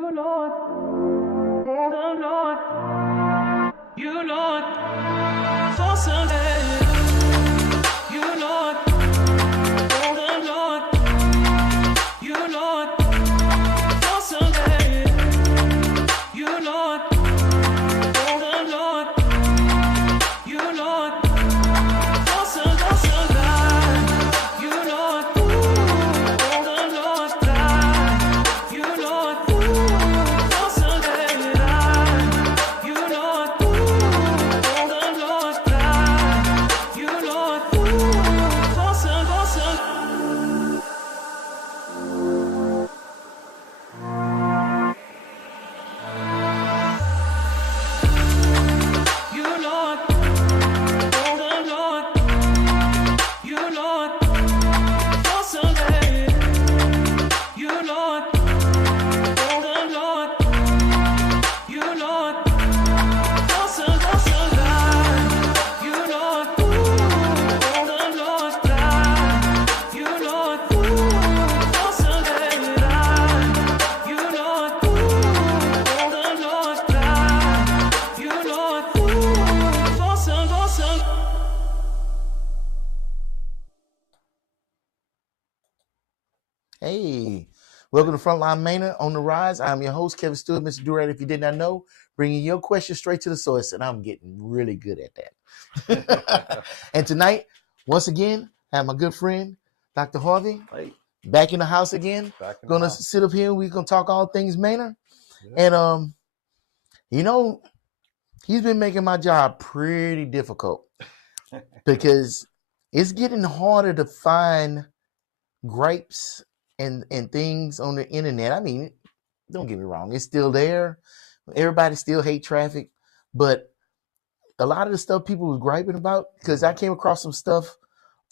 You know it, oh Lord, you know it, for Sunday. You know it, oh Lord, you know it, for Sunday. You know it, oh Lord, you know it, for Sunday. You know it, oh Lord, you know it, for Sunday. You know it, oh Lord, you know it, for Sunday. You know it, oh Lord, you know it, for Sunday. You know it, oh Lord, you know it, for Sunday. You know it, oh Lord, you know it, for Sunday. You know it, oh Lord, you know it, for Sunday. Hey, welcome to Frontline Manor on the Rise. I'm your host, Kevin Stewart, Mr. Durant. If you did not know, bringing your questions straight to the source, and I'm getting really good at that. And tonight, once again, I have my good friend, Dr. Harvey, Hey, back in the house again. back in the Gonna house. sit up here and we're gonna talk all things Manor. Yeah. And you know, he's been making my job pretty difficult because it's getting harder to find gripes and things on the internet. I mean, don't get me wrong, it's still there. Everybody still hate traffic, but a lot of the stuff people was griping about, because I came across some stuff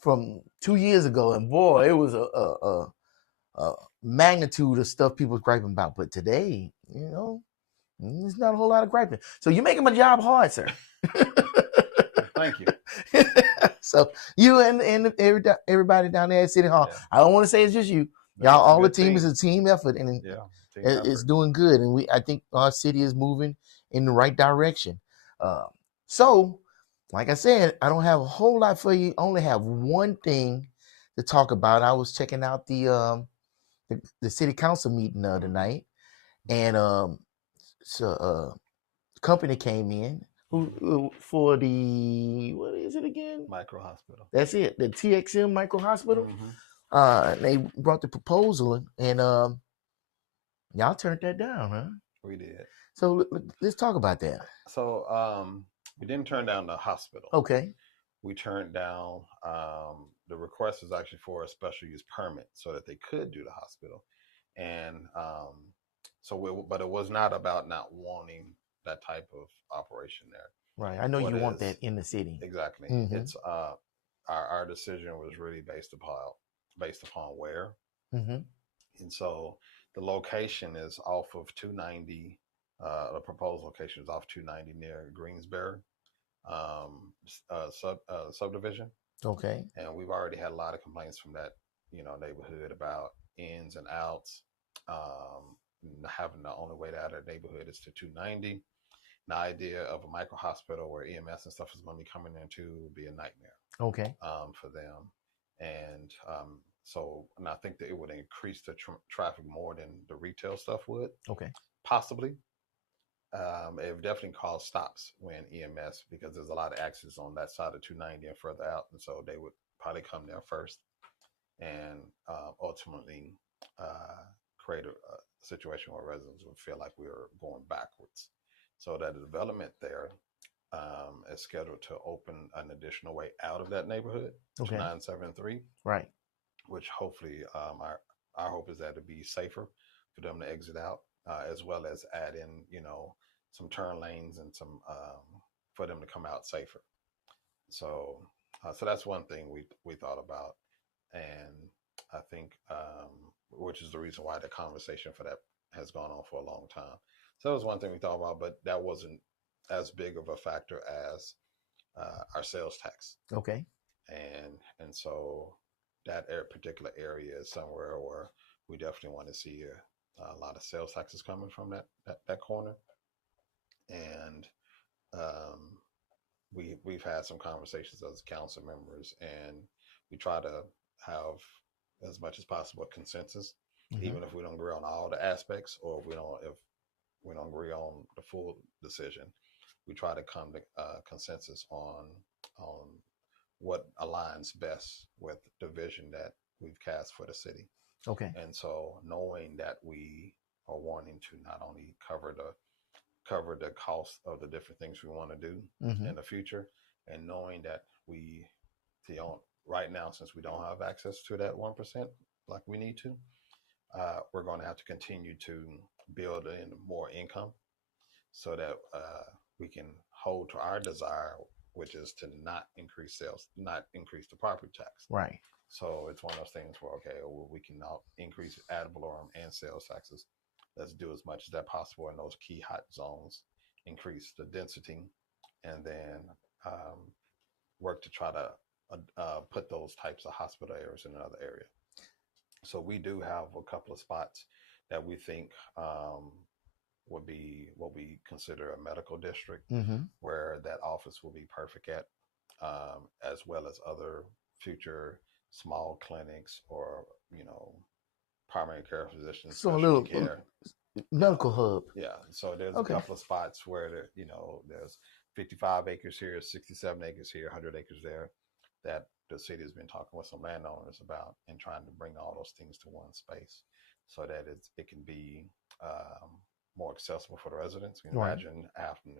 from 2 years ago, and boy, it was a magnitude of stuff people was griping about. But today, there's not a whole lot of griping. So you're making my job hard, sir. Thank you. So you and everybody down there at City Hall. Yeah. I don't want to say it's just you. No, Y'all, it's a all the good team team. is a team effort, and Yeah, team it's effort. doing good. And I think our city is moving in the right direction. So, like I said, I don't have a whole lot for you. Only have one thing to talk about. I was checking out the city council meeting the other night, and company came in who for the, what is it again? Micro hospital. That's it, the TXM Micro Hospital. Mhm. They brought the proposal, and y'all turned that down, huh? We did. So let's talk about that. So we didn't turn down the hospital. Okay. We turned down the request was actually for a special use permit so that they could do the hospital, and but it was not about not wanting that type of operation there. Right. I know What you want is- that in the city. Exactly. Mhm. It's our decision was really based upon where, Mm-hmm. and so the location is off of 290. The proposed location is off 290 near Greensbury subdivision, Okay. and we've already had a lot of complaints from that neighborhood about ins and outs. Having the only way out of the neighborhood is to 290. The idea of a micro hospital where EMS and stuff is going to be coming into would be a nightmare. Okay. For them, and and I think that it would increase the traffic more than the retail stuff would. Okay. Possibly. It would definitely cause stops when EMS, because there's a lot of accidents on that side of 290 and further out, and so they would probably come there first, and ultimately create a situation where residents would feel like we were going backwards. So that the development there is scheduled to open an additional way out of that neighborhood, Okay. 973, Right. which hopefully our hope is that it'll be safer for them to exit out, as well as add in some turn lanes and some for them to come out safer. So that's one thing we thought about, and I think which is the reason why the conversation for that has gone on for a long time. So that was one thing we thought about, but that wasn't as big of a factor as our sales tax. Okay. And so that particular area is somewhere where we definitely want to see a lot of sales taxes coming from that corner, and um, we've had some conversations as council members, and we try to have as much as possible consensus, Mhm. even if we don't agree on all the aspects, or if we don't agree on the full decision. We try to come to consensus on what aligns best with the vision that we've cast for the city. Okay. And so, knowing that we are wanting to not only cover the cost of the different things we want to do Mhm. in the future, and knowing that we don't right now, since we don't have access to that 1% like we need to, we're going to have to continue to build in more income so that we can hold to our desire, which is to not increase sales, not increase the property tax. Right. So it's one of those things where, okay, well, we can now increase ad valorem and sales taxes. Let's do as much as that possible in those key hot zones, increase the density, and then um, work to try to put those types of hospital areas in another area. So we do have a couple of spots that we think would be what we consider a medical district, Mhm. where that office will be perfect at, as well as other future small clinics or primary care physicians, So a specialty little care. Yeah, medical hub. yeah. So there's a Okay. couple of spots where there's 55 acres here, 67 acres here, 100 acres there, that the city has been talking with some landowners about and trying to bring all those things to one space so that it can be more accessible for the residents. You can Right. imagine after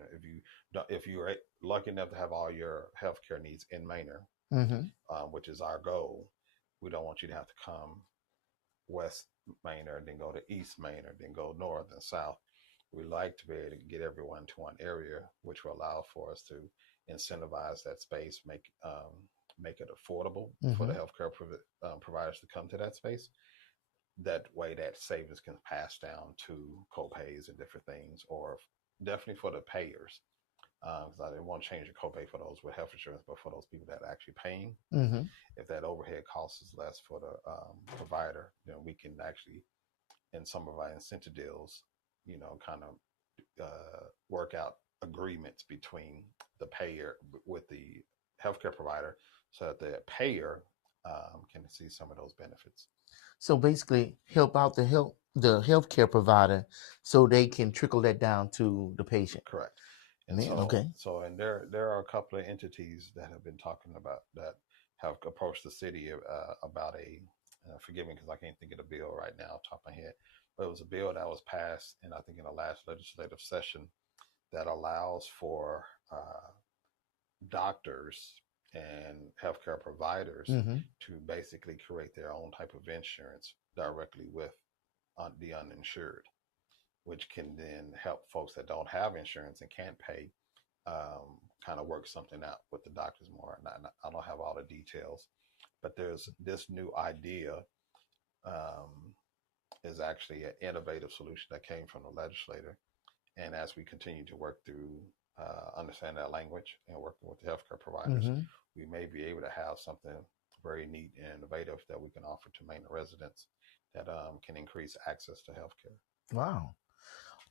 if you're lucky enough to have all your healthcare needs in Manor, Mhm. which is our goal. We don't want you to have to come west Manor, then go to east Manor, then go north and south. We like to be able to get everyone to one area, which will allow for us to incentivize that space, make it affordable for the Mhm. healthcare providers to come to that space. That way, that savings can pass down to copays and different things, or definitely for the payers. Because I didn't want to change the copay for those with health insurance, but for those people that are actually paying, Mhm. if that overhead cost is less for the provider, then we can actually, in some of our incentive deals, kind of work out agreements between the payer with the healthcare provider so that the payer can see some of those benefits. So basically, help out the healthcare provider so they can trickle that down to the patient. Correct. And Man. so, Okay. and there are a couple of entities that have been talking about that have approached the city about forgive me because I can't think of the bill right now, top of my head, but it was a bill that was passed, and I think in the last legislative session that allows for doctors and healthcare providers Mhm. to basically create their own type of insurance directly with the uninsured, which can then help folks that don't have insurance and can't pay kind of work something out with the doctors more. And I don't have all the details, but there's this new idea um, is actually an innovative solution that came from the legislator. And as we continue to work through understand that language and working with the healthcare providers, Mhm. we may be able to have something very neat and innovative that we can offer to Maine residents that can increase access to healthcare. Wow.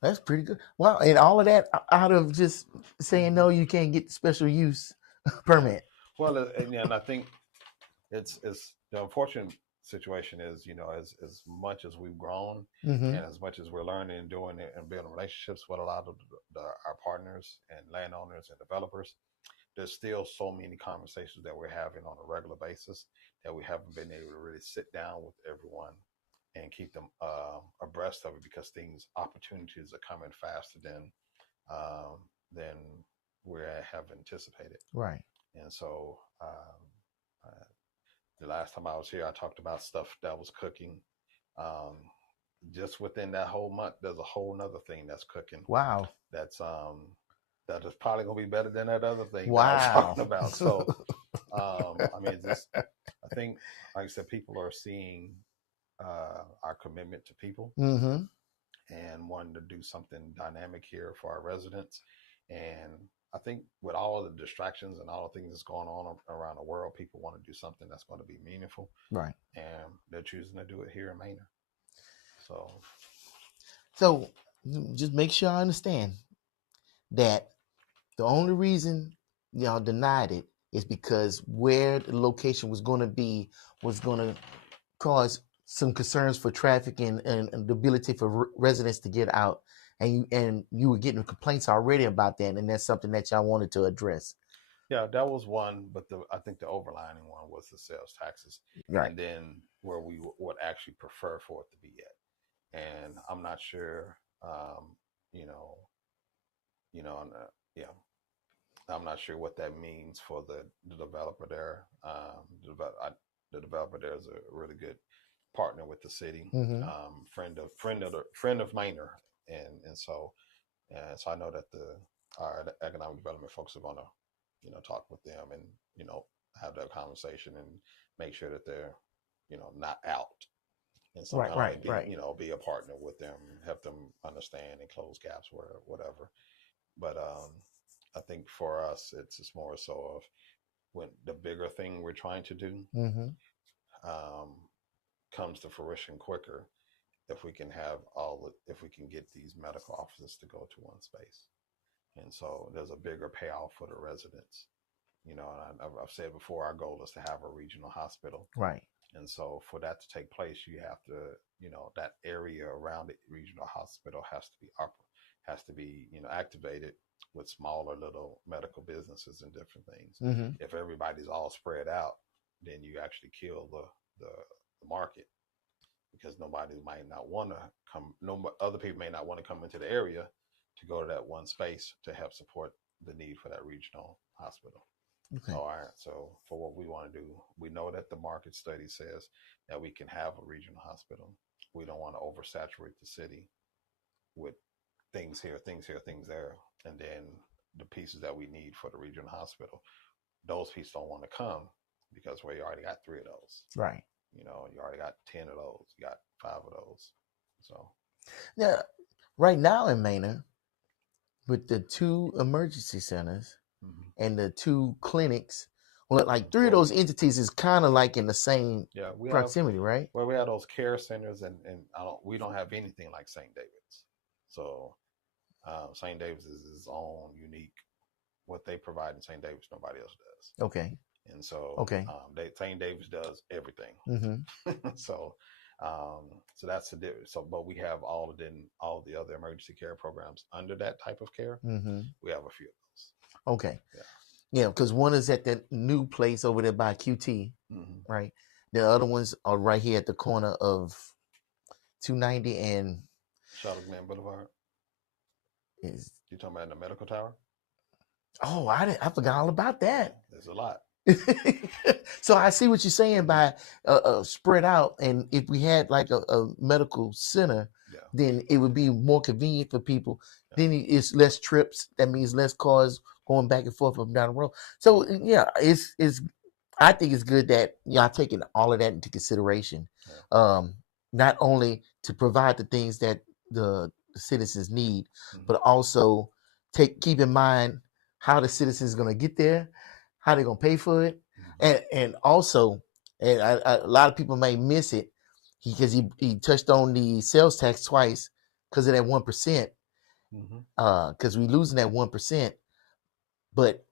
That's pretty good. Wow. And all of that out of just saying Mm-hmm. no, you can't get special use Yeah. permit. Well, and I think it's the unfortunate situation is, as much as we've grown Mhm. and as much as we're learning and doing it and building relationships with a lot of our partners and landowners and developers, there's still so many conversations that we're having on a regular basis that we haven't been able to really sit down with everyone and keep them abreast of it, because opportunities are coming faster than we have anticipated. Right. And so uh, the last time I was here, I talked about stuff that was cooking. Um, just within that whole month, there's a whole nother thing that's cooking. Wow. That is probably gonna be better than that other thing that I was Wow. talking about. So, I mean, I think, like I said, people are seeing our commitment to people Mhm. and wanting to do something dynamic here for our residents. And I think with all the distractions and all the things that's going on around the world, people want to do something that's going to be meaningful, Right. and they're choosing to do it here in Manor. So, So just make sure I understand that the only reason y'all denied it is because where the location was going to be was going to cause some concerns for traffic and the ability for residents to get out. And you were getting complaints already about that, and that's something that y'all wanted to address. Yeah, that was one, but I think the overlining one was the sales taxes, Right. and then where we would actually prefer for it to be at. And I'm not sure, you know, yeah, I'm not sure what that means for the developer there. The developer there is a really good partner with the city, Mm-hmm. friend of Manor, and so I know that our economic development folks are going to talk with them and have that conversation and make sure that they're not out, and so Right, kind of right, like be right. be a partner with them, help them understand and close gaps where whatever. But I think for us, it's more so of when the bigger thing we're trying to do Mm-hmm. um, comes to fruition quicker if we can if we can get these medical offices to go to one space. And so there's a bigger payoff for the residents. And I've said before, our goal is to have a regional hospital. Right. And so for that to take place, you have to, that area around the regional hospital has to be, activated with smaller little medical businesses and different things. Mm-hmm. If everybody's all spread out, then you actually kill the market, because nobody might not want to come. No other people may not want to come into the area to go to that one space to help support the need for that regional hospital. Okay. So, so for what we want to do, we know that the market study says that we can have a regional hospital. We don't want to oversaturate the city with things here, things here, things there, and then the pieces that we need for the regional hospital, those pieces don't want to come because we already got 3 of those. Right. You already got 10 of those. You got 5 of those. So Now, right now in Manor, with the 2 emergency centers mm-hmm. and the 2 clinics, well, like 3 of Well, those entities is kind of like in the same we proximity, right? we have those care centers, and we don't have anything like St. David's. So St. David's is its own unique. What they provide in St. David's, nobody else does. Okay. And so Okay. St. David's does everything. Mm-hmm. So so that's the difference. So, but we have all the other emergency care programs under that type of care. Mm-hmm. We have a few of those. Okay. Yeah. Yeah, because one is at that new place over there by QT, Mm-hmm. right? The other ones are right here at the corner of 290 and Charlotte Boulevard. is You talking about in the medical tower? I forgot all about that. There's a lot. So I see what you're saying by spread out, and if we had like a medical center, Yeah. then it would be more convenient for people. Yeah. Then it's less trips. That means less cars going back and forth up and down the road. So yeah, it's I think it's good that y'all taking all of that into consideration. Yeah. Not only to provide the things that the citizens need, Mm-hmm. but also keep in mind how the citizens going to get there, how they're going to pay for it, Mm-hmm. and also, and a lot of people may miss it because he touched on the sales tax twice because of that 1%. Because we losing that 1%, but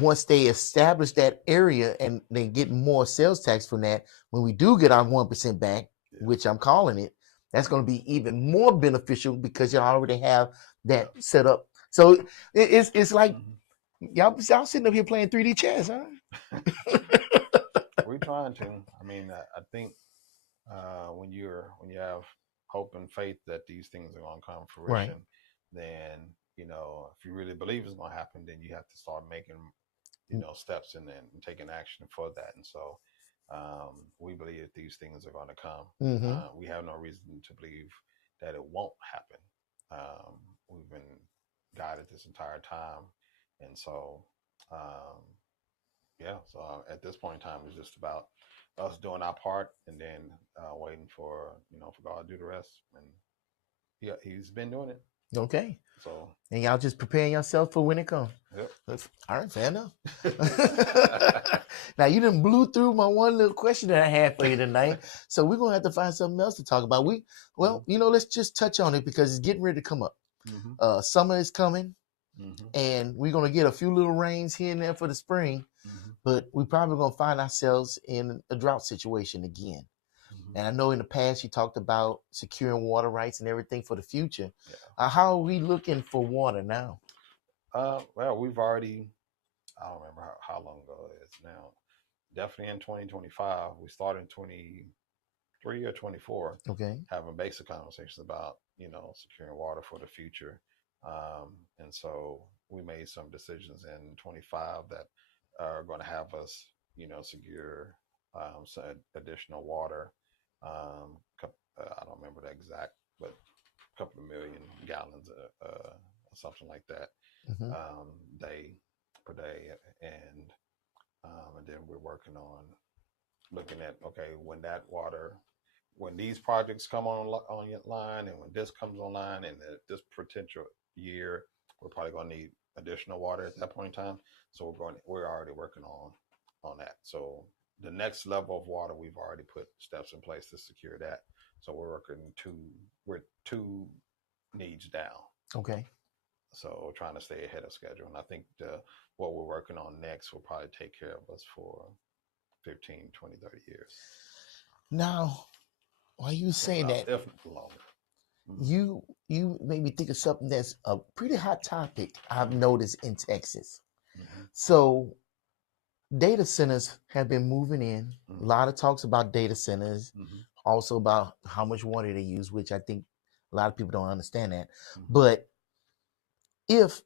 once they establish that area and they get more sales tax from that, when we do get our 1% back, Yeah. which I'm calling it, that's going to be even more beneficial because you already have that set up. So it's like y'all sitting up here playing 3D chess, huh? We're trying to. I mean, I think when you have hope and faith that these things are going to come to fruition, Right. then if you really believe it's going to happen, then you have to start making steps and taking action for that. And so we believe that these things are going to come. Mm-hmm. We have no reason to believe that it won't happen. We've been guided this entire time, and so yeah. So at this point in time, it's just about us doing our part, and then waiting for for God to do the rest. And he's been doing it. Okay. So, And y'all just preparing yourself for when it comes. yep. All right, fair enough. Now you done blew through my one little question that I had for you tonight. So we're gonna have to find something else to talk about. Let's just touch on it because it's getting ready to come up. Mm-hmm. Summer is coming, Mm-hmm. and we're gonna get a few little rains here and there for the spring, Mm-hmm. but we probably gonna find ourselves in a drought situation again. Mm-hmm. And I know in the past you talked about securing water rights and everything for the future. Yeah. How are we looking for water now? Well, we've already, I don't remember how long ago it is now. Definitely in 2025. We started in 23 or 24 Okay. having basic conversations about, securing water for the future. And so we made some decisions in 25 that are going to have us, secure some additional water. I don't remember the exact, but a couple of million gallons, something like that, Hmm. day per day. And then we're working on looking at, okay, when these projects come on your line, and when this comes online, and this potential year, we're probably going to need additional water at that point in time. So we're already working on that. So the next level of water, we've already put steps in place to secure that. So we're two needs down. Okay. So trying to stay ahead of schedule. And I think what we're working on next will probably take care of us for 15, 20, 30 years. Now, while you saying that, If longer. Mm-hmm. you made me think of something that's a pretty hot topic I've noticed in Texas. Mm-hmm. So data centers have been moving in. Mm-hmm. A lot of talks about data centers, Mm-hmm. also about how much water they use, which I think a lot of people don't understand that. Mm-hmm. But if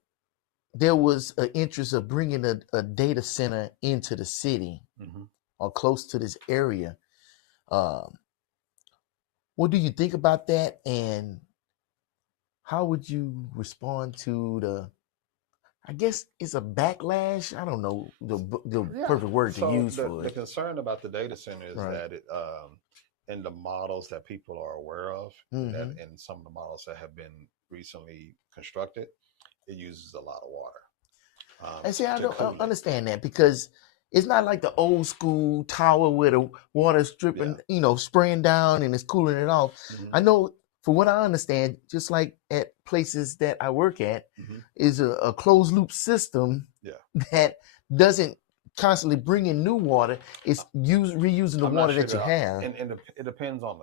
there was an interest of bringing a data center into the city Mm-hmm. or close to this area, um, what do you think about that? And how would you respond to I guess it's a backlash. I don't know the perfect word to So use for the it. concern about the data center is Right. that it in the models that people are aware of, that Mm-hmm. in some of the models that have been recently constructed, it uses a lot of water And see, I to don't cool it. understand that because it's not like the old school tower where the water's dripping, spraying down and it's cooling it off. Mm-hmm. I know, for what I understand, just like at places that I work at, Mm-hmm. is a closed loop system Yeah. that doesn't constantly bring in new water. It's reusing the I'm not water sure that you have. and it depends on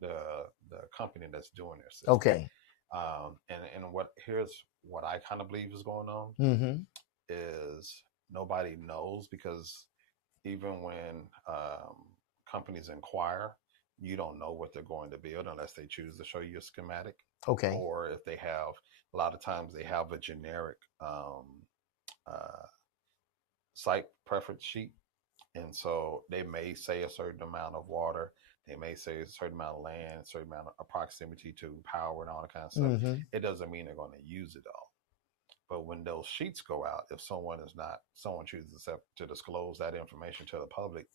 the company that's doing their system. Okay. And here's what I kind of believe is going on Mm-hmm. is nobody knows, because even when companies inquire, you don't know what they're going to build unless they choose to show you a schematic, Okay. or if they have, a lot of times they have a generic uh, site preference sheet. And so they may say a certain amount of water, they may say a certain amount of land, a certain amount of proximity to power and all that kind of stuff. Mm-hmm. It doesn't mean they're going to use it all. But when those sheets go out, if someone chooses to disclose that information to the public,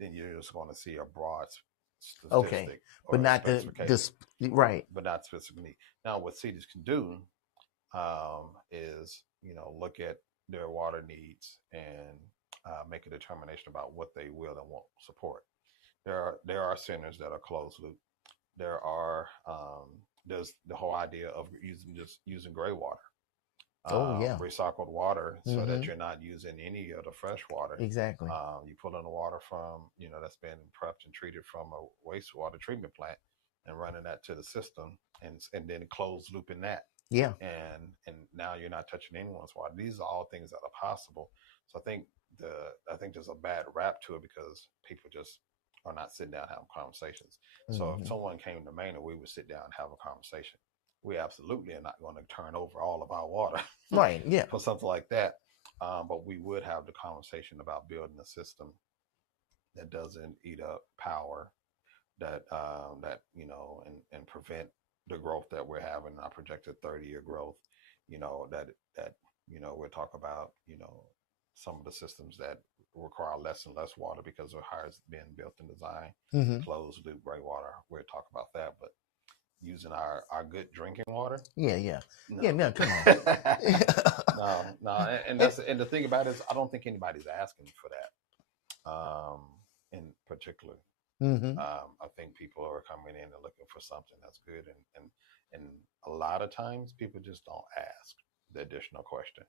then you're just going to see a broad Okay. statistic But or not specification, right. but not specifically. Now, what cities can do is, look at their water needs and make a determination about what they will and won't support. There are centers that are closed loop. There's the whole idea of using gray water, Oh yeah. recycled water, so Mm-hmm. that you're not using any of the fresh water. Exactly. You pull in the water from, that's been prepped and treated from a wastewater treatment plant, and running that to the system, and then closed looping that. Yeah. And now you're not touching anyone's water. These are all things that are possible. So I think there's a bad rap to it because people just are not sitting down having conversations. So Mm-hmm. if someone came to Manor, we would sit down and have a conversation. We absolutely are not going to turn over all of our water Right. Yeah. for something like that. But we would have the conversation about building a system that doesn't eat up power, and prevent the growth that we're having, our projected 30-year growth. We'll talk about, some of the systems that require less and less water because of how it's been built and designed. Mm-hmm. Closed loop gray water. We'll talk about that, but using our good drinking water. Yeah, yeah, No. yeah. No, come on. No, and the thing about it is, I don't think anybody's asking for that. In particular, Mm-hmm. I think people are coming in and looking for something that's good, and a lot of times people just don't ask the additional question.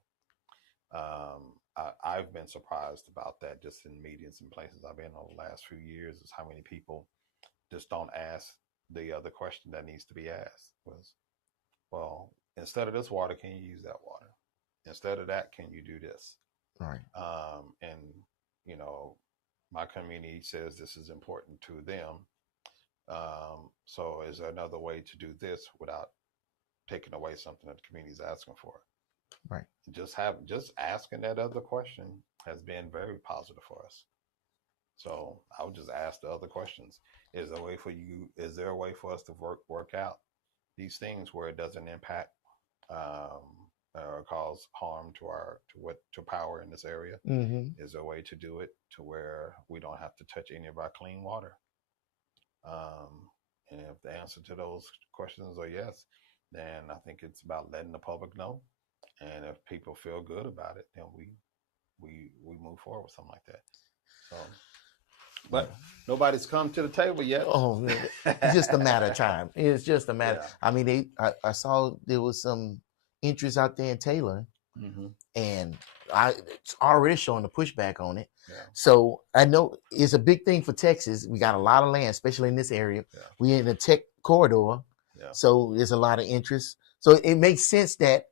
I've been surprised about that just in meetings and places I've been over the last few years, is how many people just don't ask the other question that needs to be asked. Was, well, instead of this water, can you use that water? Instead of that, can you do this? Right. And you know, my community says this is important to them. So is there another way to do this without taking away something that the community is asking for? Right. Just asking that other question has been very positive for us. So I would just ask the other questions. Is there a way for you? Is there a way for us to work out these things where it doesn't impact or cause harm to to power in this area? Mm-hmm. Is there a way to do it to where we don't have to touch any of our clean water? And if the answer to those questions are yes, then I think it's about letting the public know. And if people feel good about it, then we move forward with something like that. So, but nobody's come to the table yet. Oh, it's just a matter of time. It's just a matter. Yeah. I mean, I saw there was some interest out there in Taylor, Mm-hmm. and it's already showing the pushback on it. Yeah. So I know it's a big thing for Texas. We got a lot of land, especially in this area. Yeah. We're in the tech corridor, Yeah. so there's a lot of interest. So it makes sense that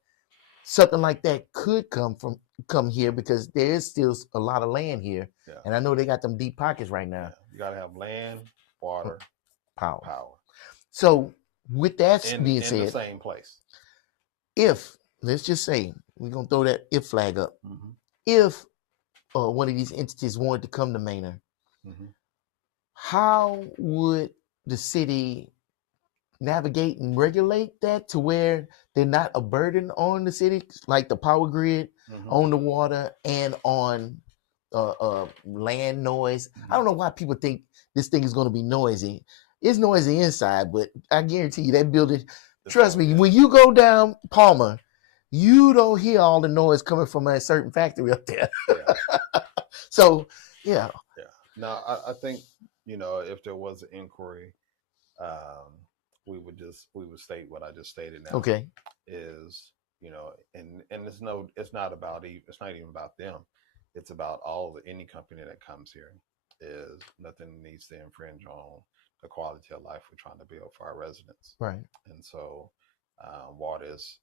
something like that could come here, because there is still a lot of land here, Yeah. and I know they got them deep pockets right now. Yeah. You got to have land, water, Power. So with that in being the said, same place. if, let's just say, we're gonna throw that if flag up, Mm-hmm. if one of these entities wanted to come to Manor, Mm-hmm. how would the city navigate and regulate that to where they're not a burden on the city, like the power grid, Mm-hmm. on the water, and on land noise? I don't know why people think this thing is going to be noisy. It's noisy inside, but I guarantee you that building, trust me, when you go down Palmer, you don't hear all the noise coming from a certain factory up there. Yeah. So, yeah. Yeah. Now, I think, if there was an inquiry, we would state what I just stated now. Okay. Is, and it's not even about them. It's about any company that comes here. Is nothing needs to infringe on the quality of life we're trying to build for our residents. Right. And so, water is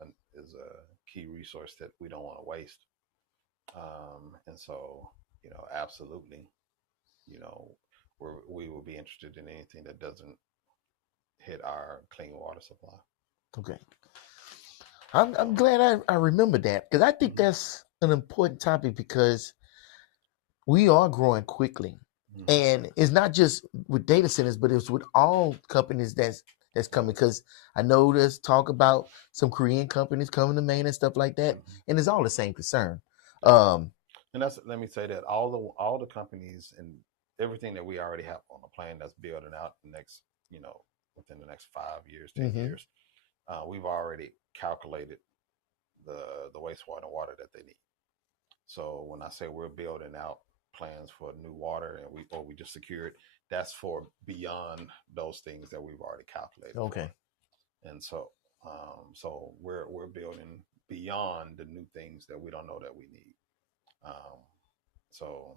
a key resource that we don't want to waste. And so, absolutely, we will be interested in anything that doesn't hit our clean water supply. Okay. I'm glad I remembered that, because I think that's an important topic, because we are growing quickly. Mm-hmm. And it's not just with data centers, but it's with all companies that's coming. Because I know there's talk about some Korean companies coming to Maine and stuff like that, and it's all the same concern. And let me say that all the companies and everything that we already have on the plan that's building out the next, within the next 5 years, 10 years, we've already calculated the wastewater and water that they need. So when I say we're building out plans for new water and we just secured, that's for beyond those things that we've already calculated. Okay. For. And so we're building beyond the new things that we don't know that we need. So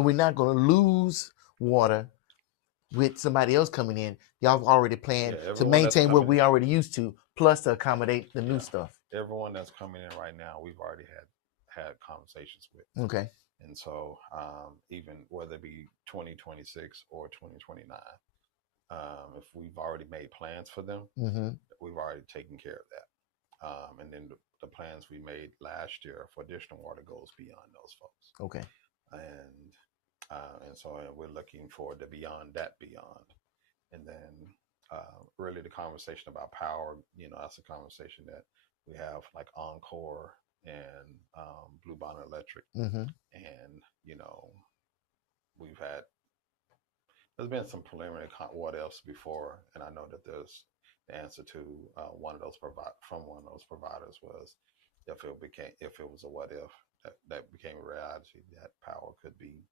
we're not going to lose water with somebody else coming in. Y'all have already planned to maintain what we already used to, plus to accommodate the new stuff. Everyone that's coming in right now, we've already had conversations with. Okay. And so even whether it be 2026 or 2029, if we've already made plans for them, we've already taken care of that. And then the plans we made last year for additional water goes beyond those folks. Okay. And so we're looking for the beyond, and then really the conversation about power. That's a conversation that we have, like Encore and Blue Bonnet Electric, and we've had there's been some preliminary what ifs before, and I know that there's the answer to one of those from one of those providers was if it was a what if that became a reality, that power could be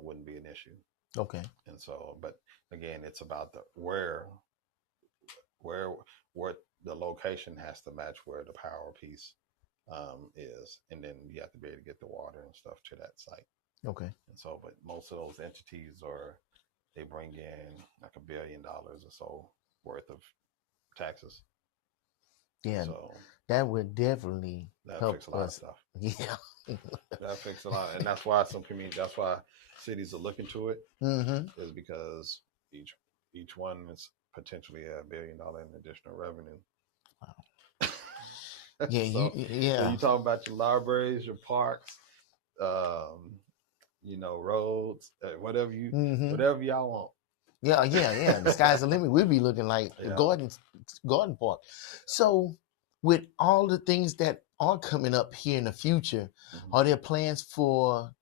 wouldn't be an issue. Okay. And so, but again, it's about the where what the location has to match where the power piece is, and then you have to be able to get the water and stuff to that site. Okay. And so, but most of those entities they bring in like $1 billion or so worth of taxes. Yeah, So that would definitely that help fix a lot of us. stuff. Yeah. That fix a lot, and that's why some communities, that's why cities are looking to it, is because each one is potentially $1 billion in additional revenue. Yeah. So when Yeah. you talk about your libraries, your parks, roads, whatever y'all want. Yeah. The sky's the limit. We'll be looking like the Yeah. garden park. So, with all the things that are coming up here in the future, are there plans for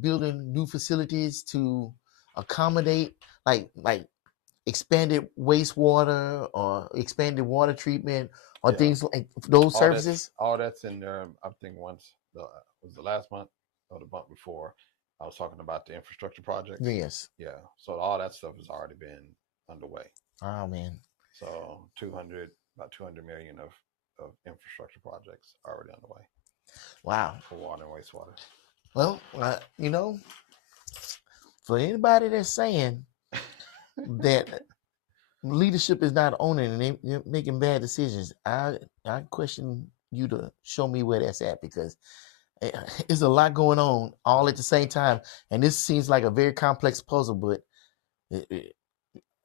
building new facilities to accommodate like expanded wastewater or expanded water treatment or Yeah. things like those All services? that's in there. I think once was the last month or the month before, I was talking about the infrastructure projects. Yes. Yeah. So all that stuff has already been underway. Oh man. So about 200 million of infrastructure projects already underway Wow. for water and wastewater. Well, for anybody that's saying that leadership is not owning and they're making bad decisions, I question you to show me where that's at, because there's a lot going on all at the same time, and this seems like a very complex puzzle. But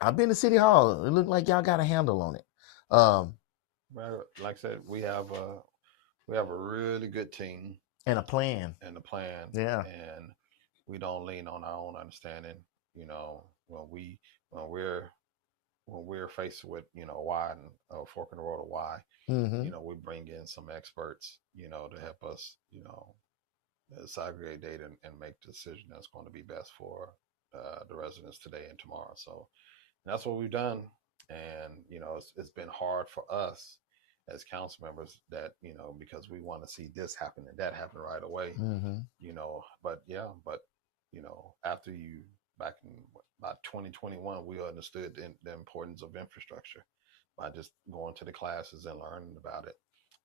I've been to City Hall. It looked like y'all got a handle on it. Well, like I said, we have a really good team And a plan. and a plan. Yeah. And we don't lean on our own understanding. You know, when we're faced with why and fork in the road of why, Mm-hmm. we bring in some experts, to help us, segregate data and make the decision that's going to be best for the residents today and tomorrow. So that's what we've done. And it's been hard for us as council members that because we want to see this happen and that happen right away. Mm-hmm. But after you back in about 2021, we understood the importance of infrastructure by just going to the classes and learning about it.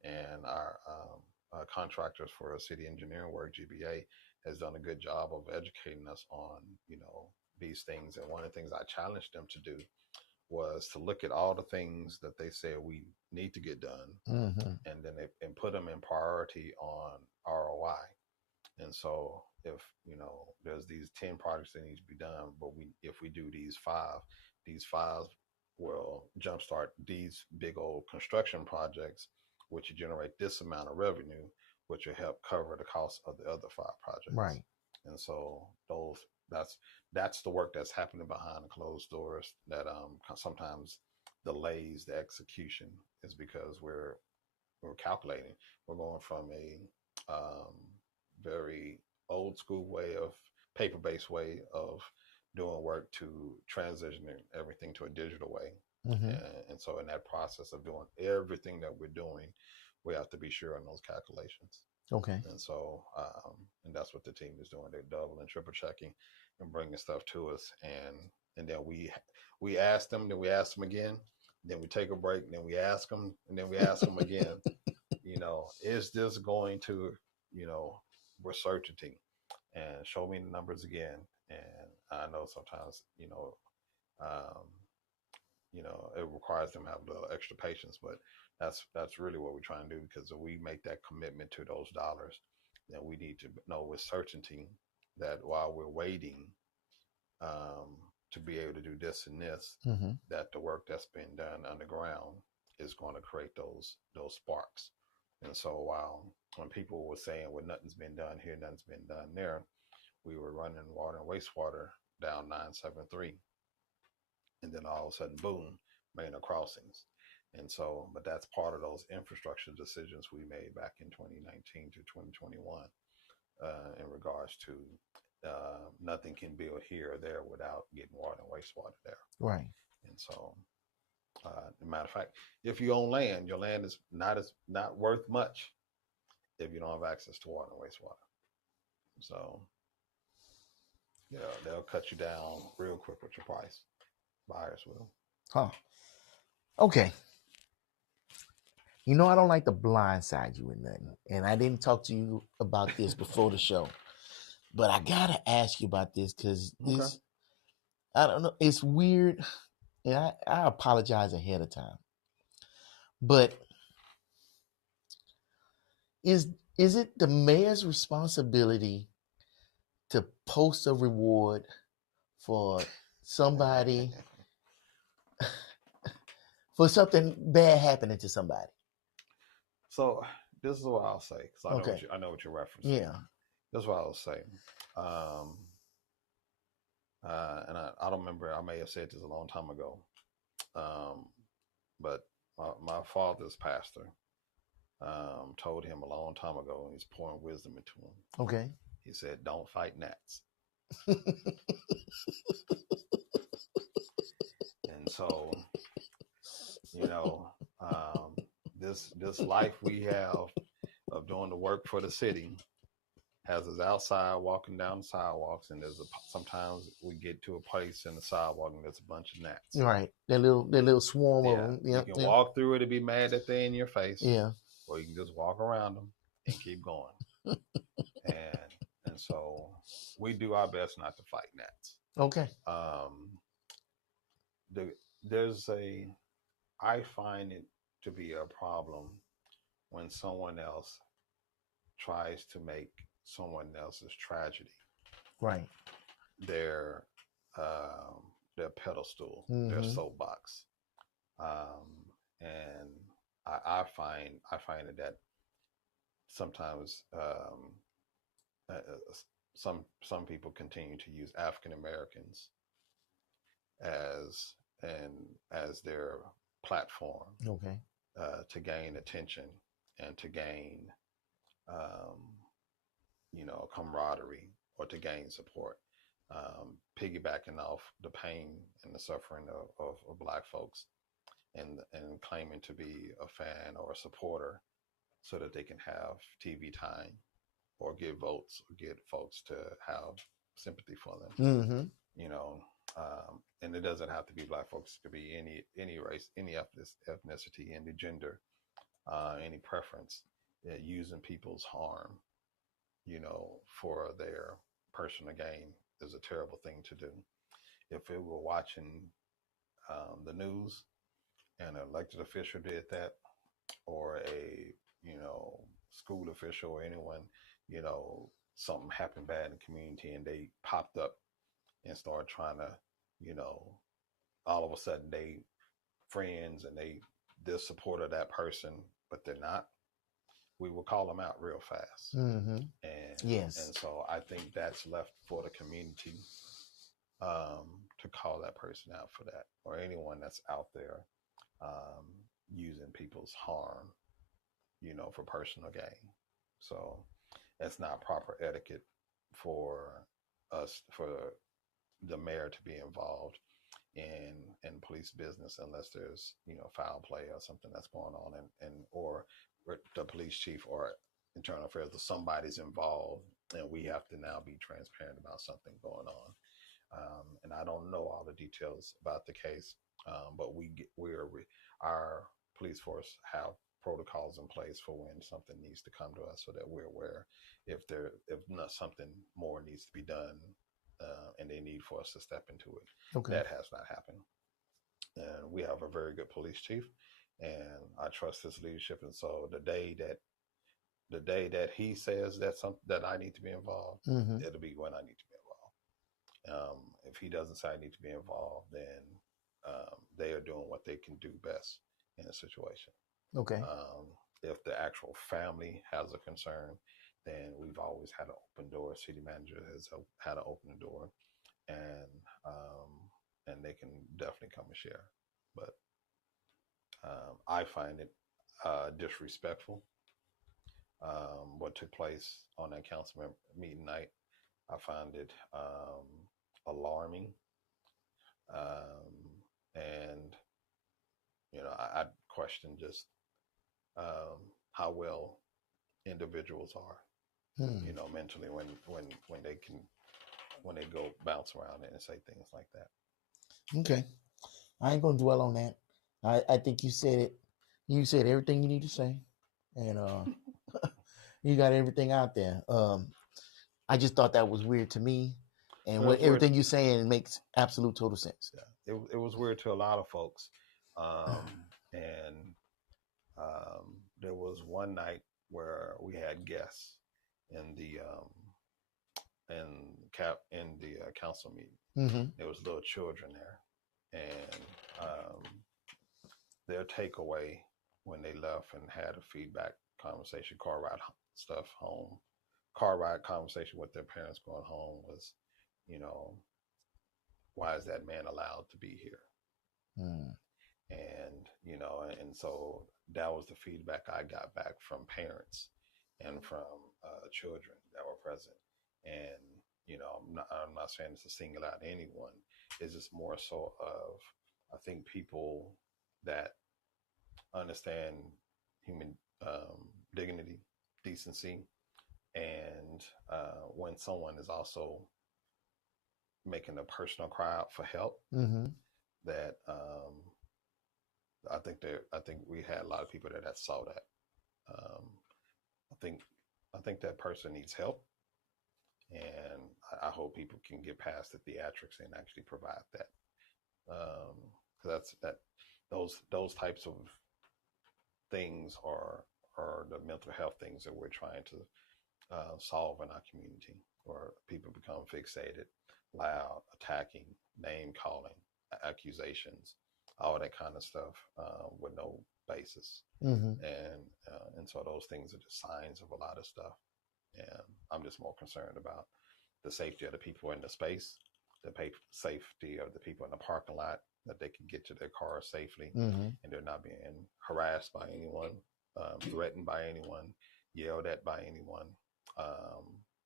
And our contractors for city engineering work, GBA, has done a good job of educating us on these things. And one of the things I challenged them to do was to look at all the things that they said we need to get done, and then and put them in priority on ROI. And so if there's these 10 projects that need to be done, but if we do these five will jumpstart these big old construction projects, which will generate this amount of revenue, which will help cover the cost of the other 5 projects. Right. And so that's the work that's happening behind the closed doors that sometimes delays the execution, is because we're calculating. We're going from a very old school way of paper-based way of doing work to transitioning everything to a digital way. And so in that process of doing everything that we're doing, we have to be sure on those calculations. Okay. And so, and that's what the team is doing. They're double and triple checking and bringing stuff to us. And then we ask them, then we ask them again, then we take a break, and then we ask them, and then we ask them again. Is this going to, with certainty, and show me the numbers again. And I know sometimes, it requires them to have a little extra patience, but that's really what we're trying to do, because if we make that commitment to those dollars, then we need to know with certainty that while we're waiting to be able to do this and this, that the work that's been done underground is going to create those sparks. And so when people were saying, well, nothing's been done here, nothing's been done there, we were running water and wastewater down 973. And then all of a sudden, boom, Manor crossings. And so, but that's part of those infrastructure decisions we made back in 2019 to 2021 in regards to nothing can build here or there without getting water and wastewater there. Right. And so, as a matter of fact, if you own land, your land is not worth much if you don't have access to water and wastewater. So, yeah, they'll cut you down real quick with your price. Buyers will. Huh. Okay. You know, I don't like to blindside you with nothing. And I didn't talk to you about this before the show. But I got to ask you about this because this, I don't know, it's weird. And I apologize ahead of time. But is it the mayor's responsibility to post a reward for somebody, for something bad happening to somebody? So this is what I'll say, because Okay. I know what you're referencing. Yeah. This is what I'll say. And I don't remember, I may have said this a long time ago. But my father's pastor told him a long time ago, and he's pouring wisdom into him. Okay. He said, "Don't fight gnats." And so, you know, this life we have of doing the work for the city has us outside walking down the sidewalks, and sometimes we get to a place in the sidewalk and there's a bunch of gnats. Right. That little swarm of them. You can walk through it and be mad that they're in your face. Yeah. Or you can just walk around them and keep going. and so we do our best not to fight gnats. Okay. I find it to be a problem when someone else tries to make someone else's tragedy Right. their pedestal, their soapbox. And I find that sometimes some people continue to use African Americans as their platform, okay, to gain attention and to gain camaraderie, or to gain support, piggybacking off the pain and the suffering of Black folks, and claiming to be a fan or a supporter so that they can have TV time or get votes or get folks to have sympathy for them. And it doesn't have to be Black folks. It could be any race, any ethnicity, any gender, any preference. Using people's harm, for their personal gain is a terrible thing to do. If we were watching the news and an elected official did that, or a school official, or anyone, something happened bad in the community and they popped up and started trying to, all of a sudden they friends and they're support of that person, but they're not, we will call them out real fast. And yes, and so I think that's left for the community to call that person out for that, or anyone that's out there using people's harm, for personal gain. So that's not proper etiquette for us, for the mayor to be involved in police business, unless there's foul play or something that's going on, and or the police chief or internal affairs, or somebody's involved, and we have to now be transparent about something going on. And I don't know all the details about the case, but our police force have protocols in place for when something needs to come to us, so that we're aware if not something more needs to be done, and they need for us to step into it. okay, That has not happened, and we have a very good police chief, and I trust his leadership. And so the day that he says that I need to be involved, it'll be when I need to be involved. If he doesn't say I need to be involved, then they are doing what they can do best in a situation. okay, If the actual family has a concern, then we've always had an open door. City manager has had an open door, and they can definitely come and share. But I find it disrespectful what took place on that council meeting night. I find it alarming, and I question just how well individuals are, Hmm. mentally when they can when they go bounce around and say things like that. Okay. I ain't gonna dwell on that. I think you said it. You said everything you need to say, and you got everything out there. I just thought that was weird to me, and Well, it what was weird. everything you're saying makes absolute total sense. Yeah, it was weird to a lot of folks, and there was one night where we had guests in the council meeting. Mm-hmm. There was little children there, and their takeaway when they left and had a feedback conversation, car ride conversation with their parents going home was, you know, why is that man allowed to be here? Mm. And and so that was the feedback I got back from parents and from children that were present. And I'm not saying it's to single out anyone. It's just more so of, I think, people that understand human dignity, decency, and when someone is also making a personal cry out for help, Mm-hmm. that I think we had a lot of people that saw that. Um, I think that person needs help, and I hope people can get past the theatrics and actually provide that. Because those types of things are the mental health things that we're trying to solve in our community, where people become fixated, loud, attacking, name calling, accusations, all that kind of stuff with no basis. Mm-hmm. And so those things are just signs of a lot of stuff. And I'm just more concerned about the safety of the people in the space, the safety of the people in the parking lot, that they can get to their cars safely, Mm-hmm. and they're not being harassed by anyone, threatened by anyone, yelled at by anyone,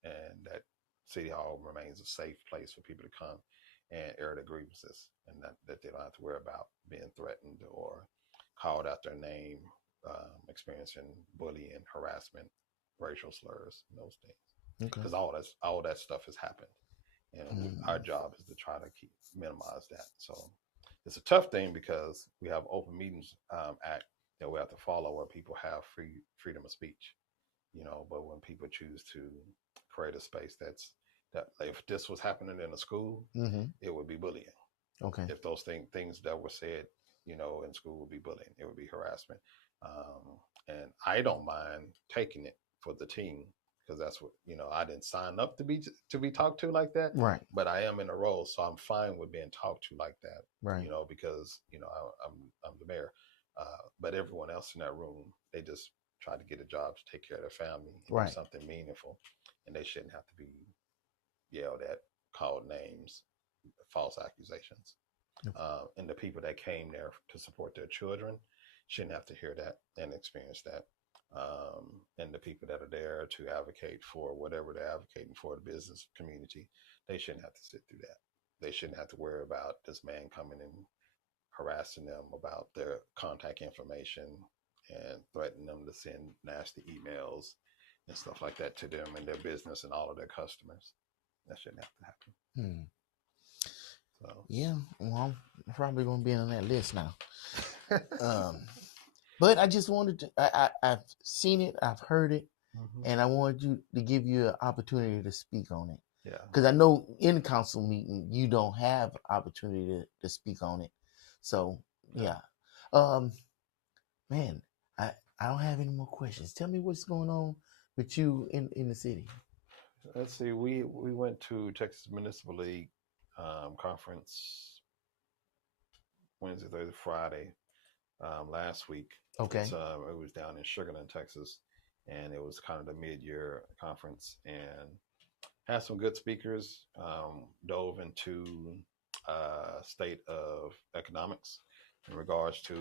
and that City Hall remains a safe place for people to come and air their grievances, and that they don't have to worry about being threatened or called out their name, experiencing bullying, harassment, racial slurs, and those things. Okay. Because all that stuff has happened, and our Mm. job is to try to minimize that. So it's a tough thing because we have Open Meetings Act that we have to follow, where people have freedom of speech. But when people choose to create a space that if this was happening in a school, Mm-hmm. it would be bullying. Okay. If those things that were said, in school, would be bullying, it would be harassment. And I don't mind taking it for the team, because that's what, I didn't sign up to be talked to like that, Right. but I am in a role, so I'm fine with being talked to like that. Right. Because I'm the mayor, but everyone else in that room, they just try to get a job to take care of their family and do Right. something meaningful, and they shouldn't have to be yelled at, called names, false accusations. And the people that came there to support their children shouldn't have to hear that and experience that. And the people that are there to advocate for whatever they're advocating for, the business community, they shouldn't have to sit through that. They shouldn't have to worry about this man coming and harassing them about their contact information and threatening them to send nasty emails and stuff like that to them and their business and all of their customers. That shouldn't have to happen. Hmm. So Yeah. Well, I'm probably gonna be on that list now. But I just wanted to. I've seen it. I've heard it. And I wanted you to give you an opportunity to speak on it. Yeah. Because I know in council meeting you don't have opportunity to speak on it. So yeah. Man, I don't have any more questions. Tell me what's going on with you in the city. Let's see. We went to Texas Municipal League conference Wednesday, Thursday, Friday last week. Okay. It was down in Sugarland, Texas, and it was kind of the mid-year conference, and had some good speakers. Dove into state of economics in regards to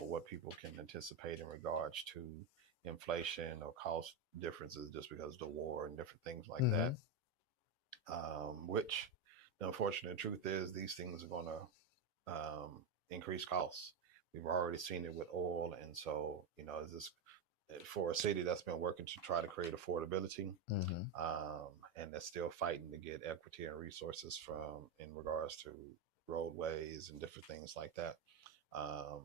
what people can anticipate in regards to inflation or cost differences just because of the war and different things like that. which the unfortunate truth is these things are going to increase costs. We've already seen it with oil, and so is this for a city that's been working to try to create affordability, Mm-hmm. and that's still fighting to get equity and resources from in regards to roadways and different things like that. Um,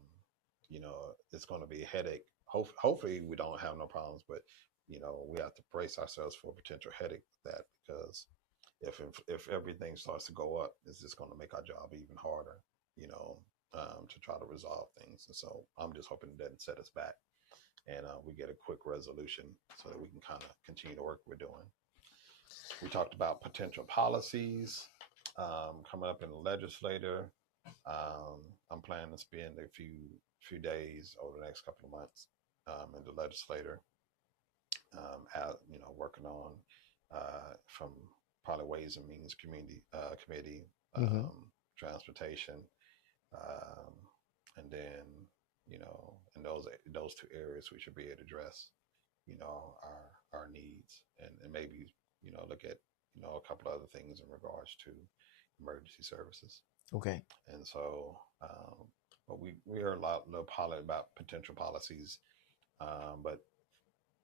it's going to be a headache. Hopefully, we don't have no problems, but we have to brace ourselves for a potential headache with that because if everything starts to go up, it's just going to make our job even harder. To try to resolve things, and so I'm just hoping it doesn't set us back and we get a quick resolution so that we can kind of continue the work we're doing. We talked about potential policies coming up in the legislature. I'm planning to spend a few days over the next couple of months in the legislature, working on from probably Ways and Means Committee, Mm-hmm. transportation, and then in those two areas we should be able to address our needs and maybe look at a couple other things in regards to emergency services. Okay. And so but we heard a little about potential policies, but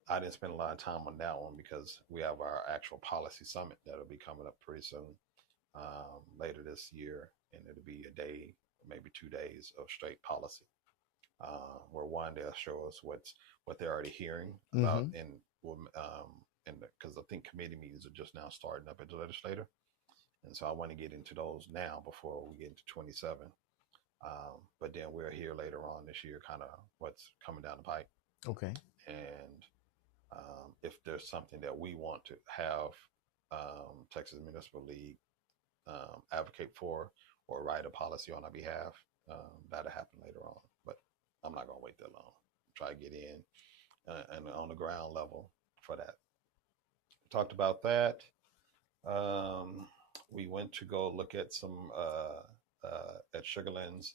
I didn't spend a lot of time on that one because we have our actual policy summit that'll be coming up pretty soon, later this year, and it'll be a day, maybe 2 days of straight policy, where one they'll show us what they're already hearing about, Mm-hmm. and because I think committee meetings are just now starting up at the legislature, and so I want to get into those now before we get into 27. But then we'll hear later on this year kind of what's coming down the pipe, Okay. and if there's something that we want to have Texas Municipal League advocate for or write a policy on our behalf, that'll happen later on. But I'm not going to wait that long. Try to get in and on the ground level for that. We talked about that. We went to go look at some at Sugarland's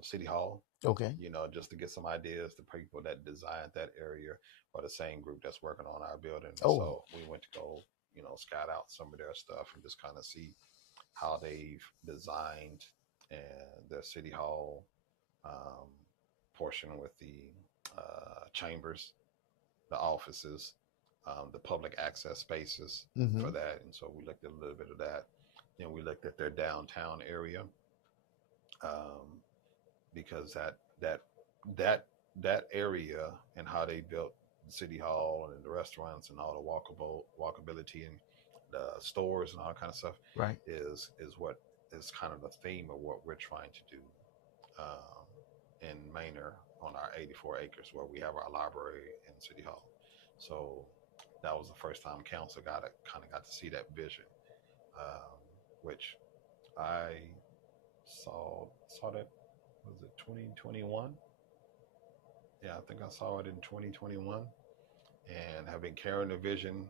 City Hall, Okay. just to get some ideas. The people that designed that area are the same group that's working on our building. Oh. So we went to go, scout out some of their stuff and just kind of see how they've designed and their City Hall portion with the chambers, the offices, the public access spaces Mm-hmm. for that. And so we looked at a little bit of that. Then we looked at their downtown area, because that area and how they built the City Hall and the restaurants and all the walkability and the stores and all that kind of stuff Right. is what is kind of the theme of what we're trying to do in Manor on our 84 acres where we have our library and City Hall. So that was the first time council got to see that vision, which I saw that, was it 2021? Yeah, I think I saw it in 2021, and have been carrying the vision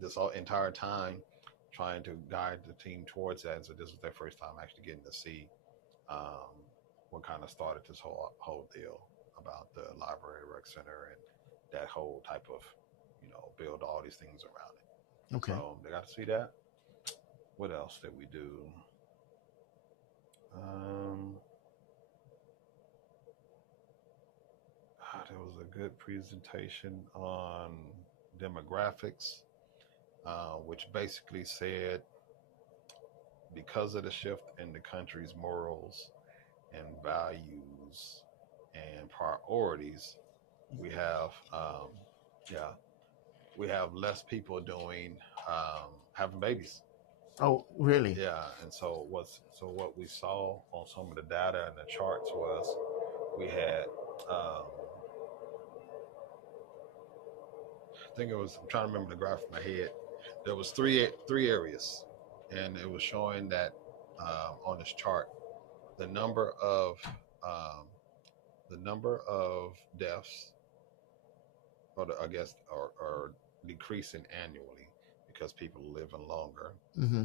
this entire time, trying to guide the team towards that. And so this was their first time actually getting to see what kind of started this whole deal about the library, rec center, and that whole type of build all these things around it. Okay. So they got to see that. What else did we do? There was a good presentation on demographics, which basically said because of the shift in the country's morals and values and priorities, we have less people doing having babies. Oh, really? Yeah, and so what we saw on some of the data and the charts was we had I think it was, I'm trying to remember the graph in my head. There was three areas, and it was showing that on this chart the number of deaths, or are decreasing annually because people are living longer. Mm-hmm.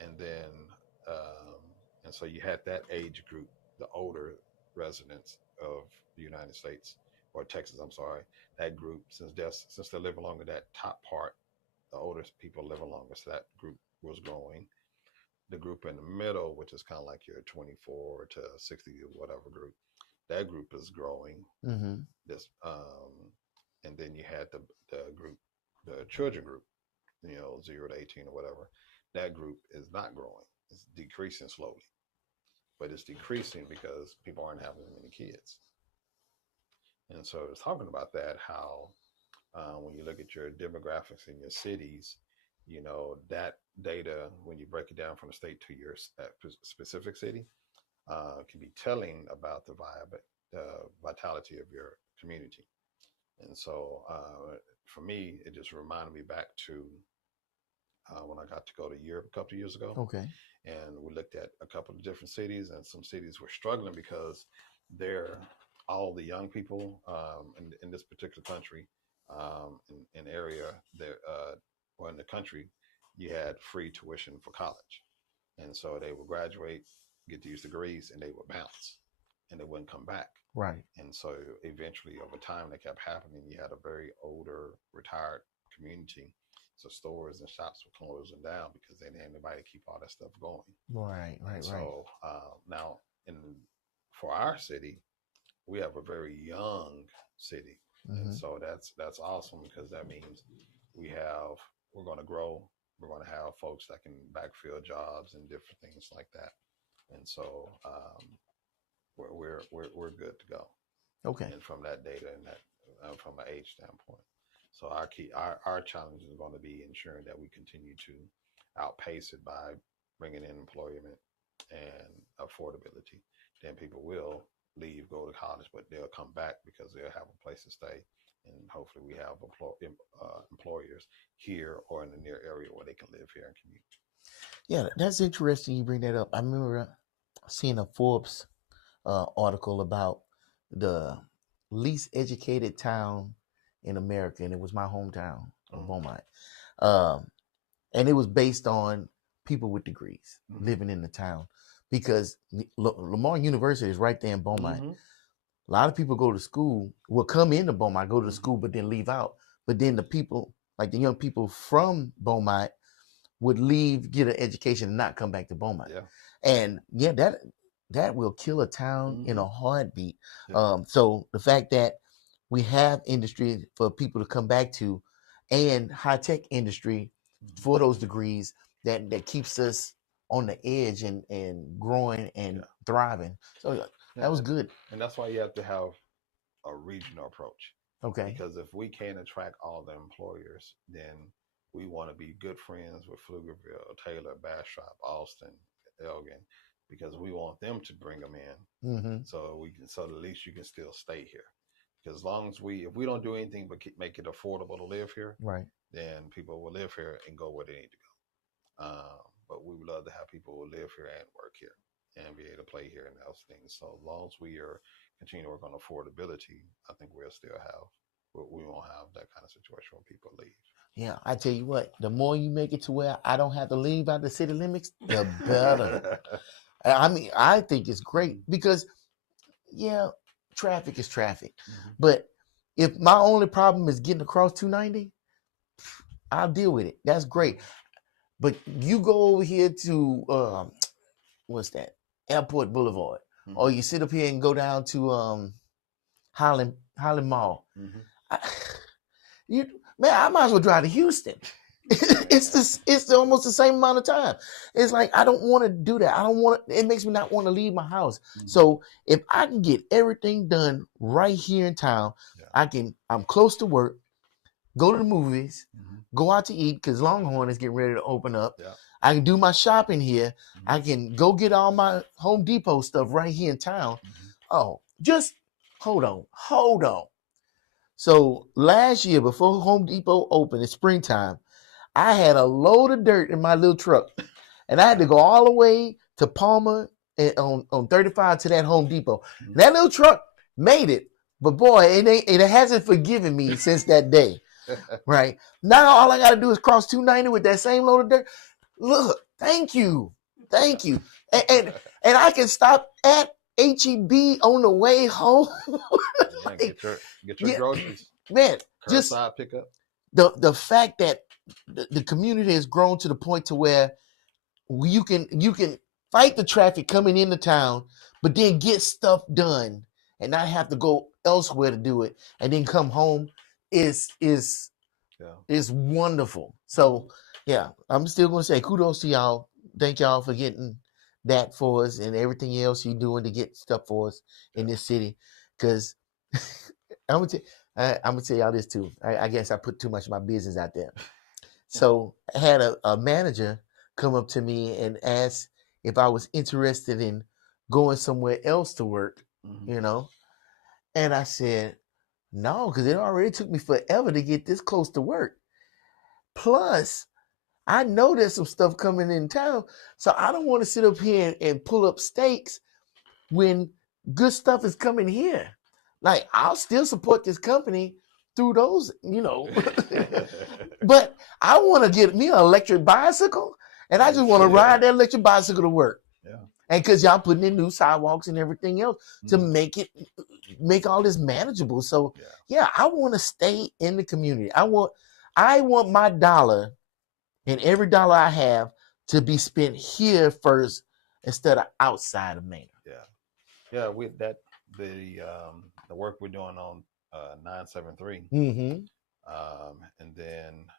And then and so you had that age group, the older residents of the United States, or Texas, I'm sorry, that group, since they're living longer, that top part the older people living longer. So that group was growing. The group in the middle, which is kind of like your 24 to 60 or whatever group, that group is growing. Mm-hmm. This, and then you had the group, the children group, 0 to 18 or whatever. That group is not growing. It's decreasing slowly, but it's decreasing because people aren't having as many kids. And so it's talking about that, how when you look at your demographics in your cities, that data, when you break it down from the state to your specific city, can be telling about the vitality of your community. And so for me, it just reminded me back to when I got to go to Europe a couple of years ago. Okay. And we looked at a couple of different cities, and some cities were struggling because all the young people in this particular country, in area there, or in the country, you had free tuition for college. And so they would graduate, get these degrees, and they would bounce and they wouldn't come back. Right. And so eventually, over time, that kept happening. You had a very older, retired community. So stores and shops were closing down because they didn't have anybody to keep all that stuff going. Right. So now, for our city, we have a very young city, and so that's awesome, because that means we're going to grow. We're going to have folks that can backfill jobs and different things like that, and so we're good to go. Okay. And from that data and that from an age standpoint, so our challenge is going to be ensuring that we continue to outpace it by bringing in employment and affordability. Then people will leave, go to college, but they'll come back because they'll have a place to stay. And hopefully we have employers here or in the near area where they can live here and commute. Yeah, that's interesting you bring that up. I remember seeing a Forbes article about the least educated town in America, and it was my hometown of Beaumont. And it was based on people with degrees living in the town, because Lamar University is right there in Beaumont. A lot of people go to school, will come into Beaumont, go to the school, but then leave out. But then the people, like the young people from Beaumont, would leave, get an education, and not come back to Beaumont. Yeah. And yeah, that will kill a town in a heartbeat. Yeah. So the fact that we have industry for people to come back to, and high tech industry for those degrees, that keeps us on the edge and growing and thriving. So that was good. And that's why you have to have a regional approach. Okay. Because if we can't attract all the employers, then we want to be good friends with Pflugerville, Taylor, Bastrop, Austin, Elgin, because we want them to bring them in. So at least you can still stay here. Because as long as if we don't do anything but make it affordable to live here, right, then people will live here and go where they need to go. But we would love to have people who live here and work here and be able to play here and those things. So as long as we are continuing to work on affordability, I think we won't have that kind of situation where people leave. Yeah, I tell you what, the more you make it to where I don't have to leave out the city limits, the better. I mean, I think it's great because, traffic is traffic. But if my only problem is getting across 290, I'll deal with it. That's great. But you go over here to, what's that? Airport Boulevard. Or you sit up here and go down to Highland Mall. I might as well drive to Houston. It's almost the same amount of time. It's like, I don't want to do that. It makes me not want to leave my house. So if I can get everything done right here in town, I'm close to work, go to the movies, go out to eat, because Longhorn is getting ready to open up. I can do my shopping here. I can go get all my Home Depot stuff right here in town. Oh, just hold on. So last year, before Home Depot opened in springtime, I had a load of dirt in my little truck, and I had to go all the way to Palmer and on 35 to that Home Depot. That little truck made it, but boy, it hasn't forgiven me since that day. Right now, all I got to do is cross 290 with that same load of dirt. Look, thank you, and I can stop at HEB on the way home. Get your groceries. Man, curbside pickup. The fact that the community has grown to the point to where you can fight the traffic coming into town, but then get stuff done and not have to go elsewhere to do it, and then come home is Yeah. wonderful. So yeah, I'm still gonna say kudos to y'all. Thank y'all for getting that for us and everything else you're doing to get stuff for us in this city. Because I'm gonna tell y'all this too. I guess I put too much of my business out there. So I had a manager come up to me and ask if I was interested in going somewhere else to work, Mhm. you know. And I said, no, because it already took me forever to get this close to work. Plus, I know there's some stuff coming in town, so I don't want to sit up here and pull up stakes when good stuff is coming here. Like, I'll still support this company through those, but I want to get me an electric bicycle, and I just want to ride that electric bicycle to work. Yeah. And because y'all putting in new sidewalks and everything else to Mhm. make all this manageable. So Yeah. I want to stay in the community. I want my dollar and every dollar I have to be spent here first instead of outside of Manor. Yeah. With that, the work we're doing on 973, Mm-hmm. and then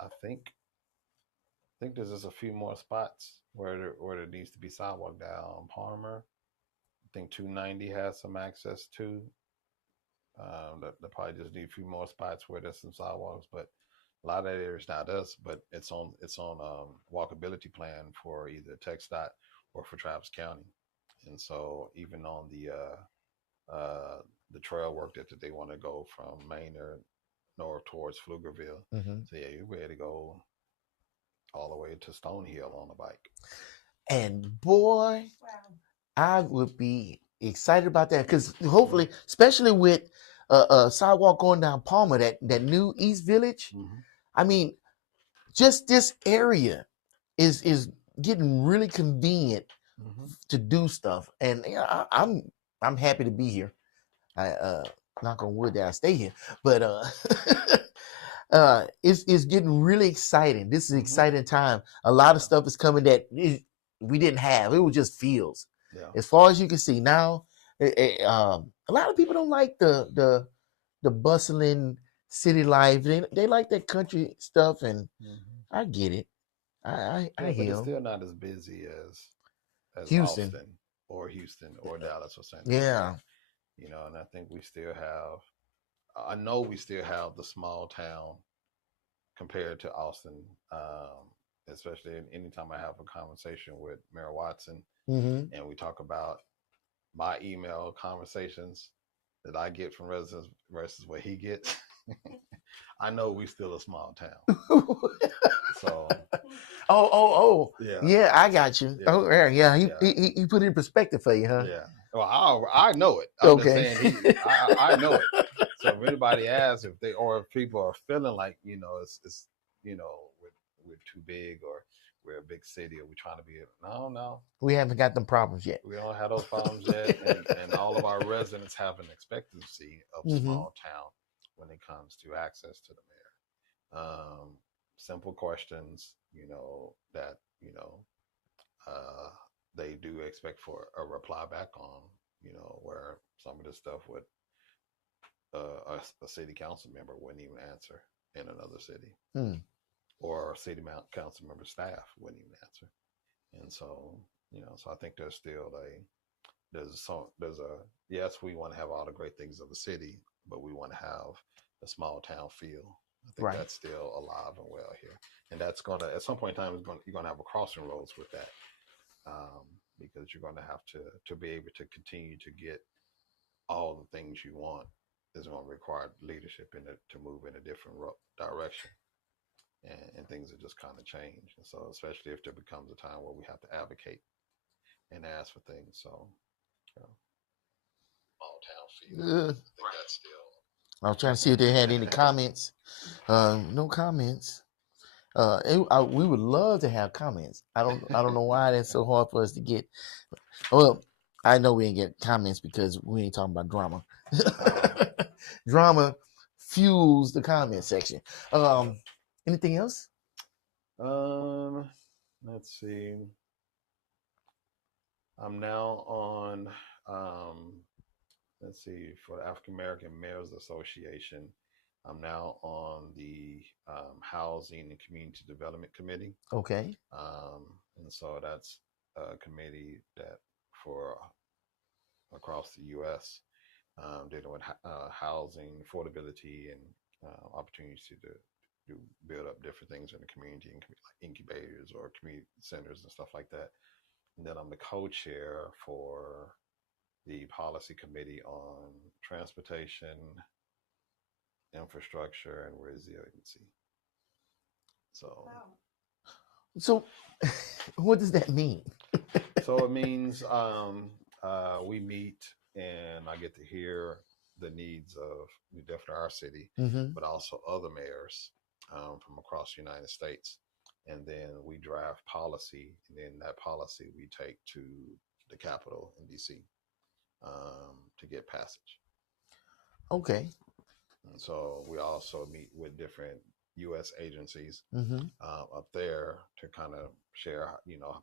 I think there's just a few more spots where there needs to be sidewalk down Palmer. I think 290 has some access to. That probably just need a few more spots where there's some sidewalks, but a lot of that area is not us, but it's on walkability plan for either TxDOT or for Travis County. And so even on the trail work that they want to go from Manor north towards Pflugerville. Mm-hmm. So yeah, you're ready to go all the way to Stonehill on a bike. And boy, I would be excited about that because hopefully, especially with sidewalk going down Palmer, that new East Village. Mm-hmm. I mean, just this area is getting really convenient to do stuff, and I'm happy to be here. I knock on wood that I stay here, but it's getting really exciting. This is an exciting time. A lot of stuff is coming that we didn't have. It was just fields. Yeah. As far as you can see now, a lot of people don't like the bustling city life. They like that country stuff, and I get it. I but hear it's 'em. still not as busy as Houston. Austin or Dallas or San Yeah. Diego. And I think we still have. I know we still have the small town compared to Austin, especially anytime I have a conversation with Mayor Watson, Mm-hmm. and we talk about my email conversations that I get from residents versus what he gets. I know we still a small town. So yeah, I got you. Yeah. Oh yeah, he put it in perspective for you, huh? Yeah. Well, I know it. I'm just saying I know it. So if anybody asks if people are feeling like it's we're too big or we're a big city or we're trying to be no. We haven't got them problems yet. We don't have those problems yet, and all of our residents have an expectancy of small town when it comes to access to the mayor. Simple questions, that they do expect for a reply back on, where some of the stuff would a city council member wouldn't even answer in another city, or a city council member staff wouldn't even answer. And so, so I think there's still yes, we want to have all the great things of the city, but we want to have a small town feel. I think that's still alive and well here, and that's gonna at some point in time you're gonna have a crossing roads with that, because you're gonna have to be able to continue to get all the things you want is going to require leadership to move in a different direction, and things are just kind of change. And so, especially if there becomes a time where we have to advocate and ask for things, so small town feel. I think that's still. I was trying to see if they had any comments. No comments. We would love to have comments. I don't know why that's so hard for us to get. Well, I know we ain't get comments because we ain't talking about drama. Drama fuels the comment section. Anything else? Let's see. I'm now on, um, let's see, for the African American Mayors Association. I'm now on the Housing and Community Development Committee. Okay. And so that's a committee that for across the U.S. Dealing with housing, affordability, and opportunities to build up different things in the community, and like incubators or community centers and stuff like that. And then I'm the co-chair for the policy committee on transportation, infrastructure, and resiliency. So, So, what does that mean? so it means we meet and I get to hear the needs of definitely our city, Mm-hmm. but also other mayors from across the United States. And then we draft policy, and then that policy we take to the Capitol in DC to get passage. Okay. And so we also meet with different U.S. agencies Mm-hmm. up there to kind of share,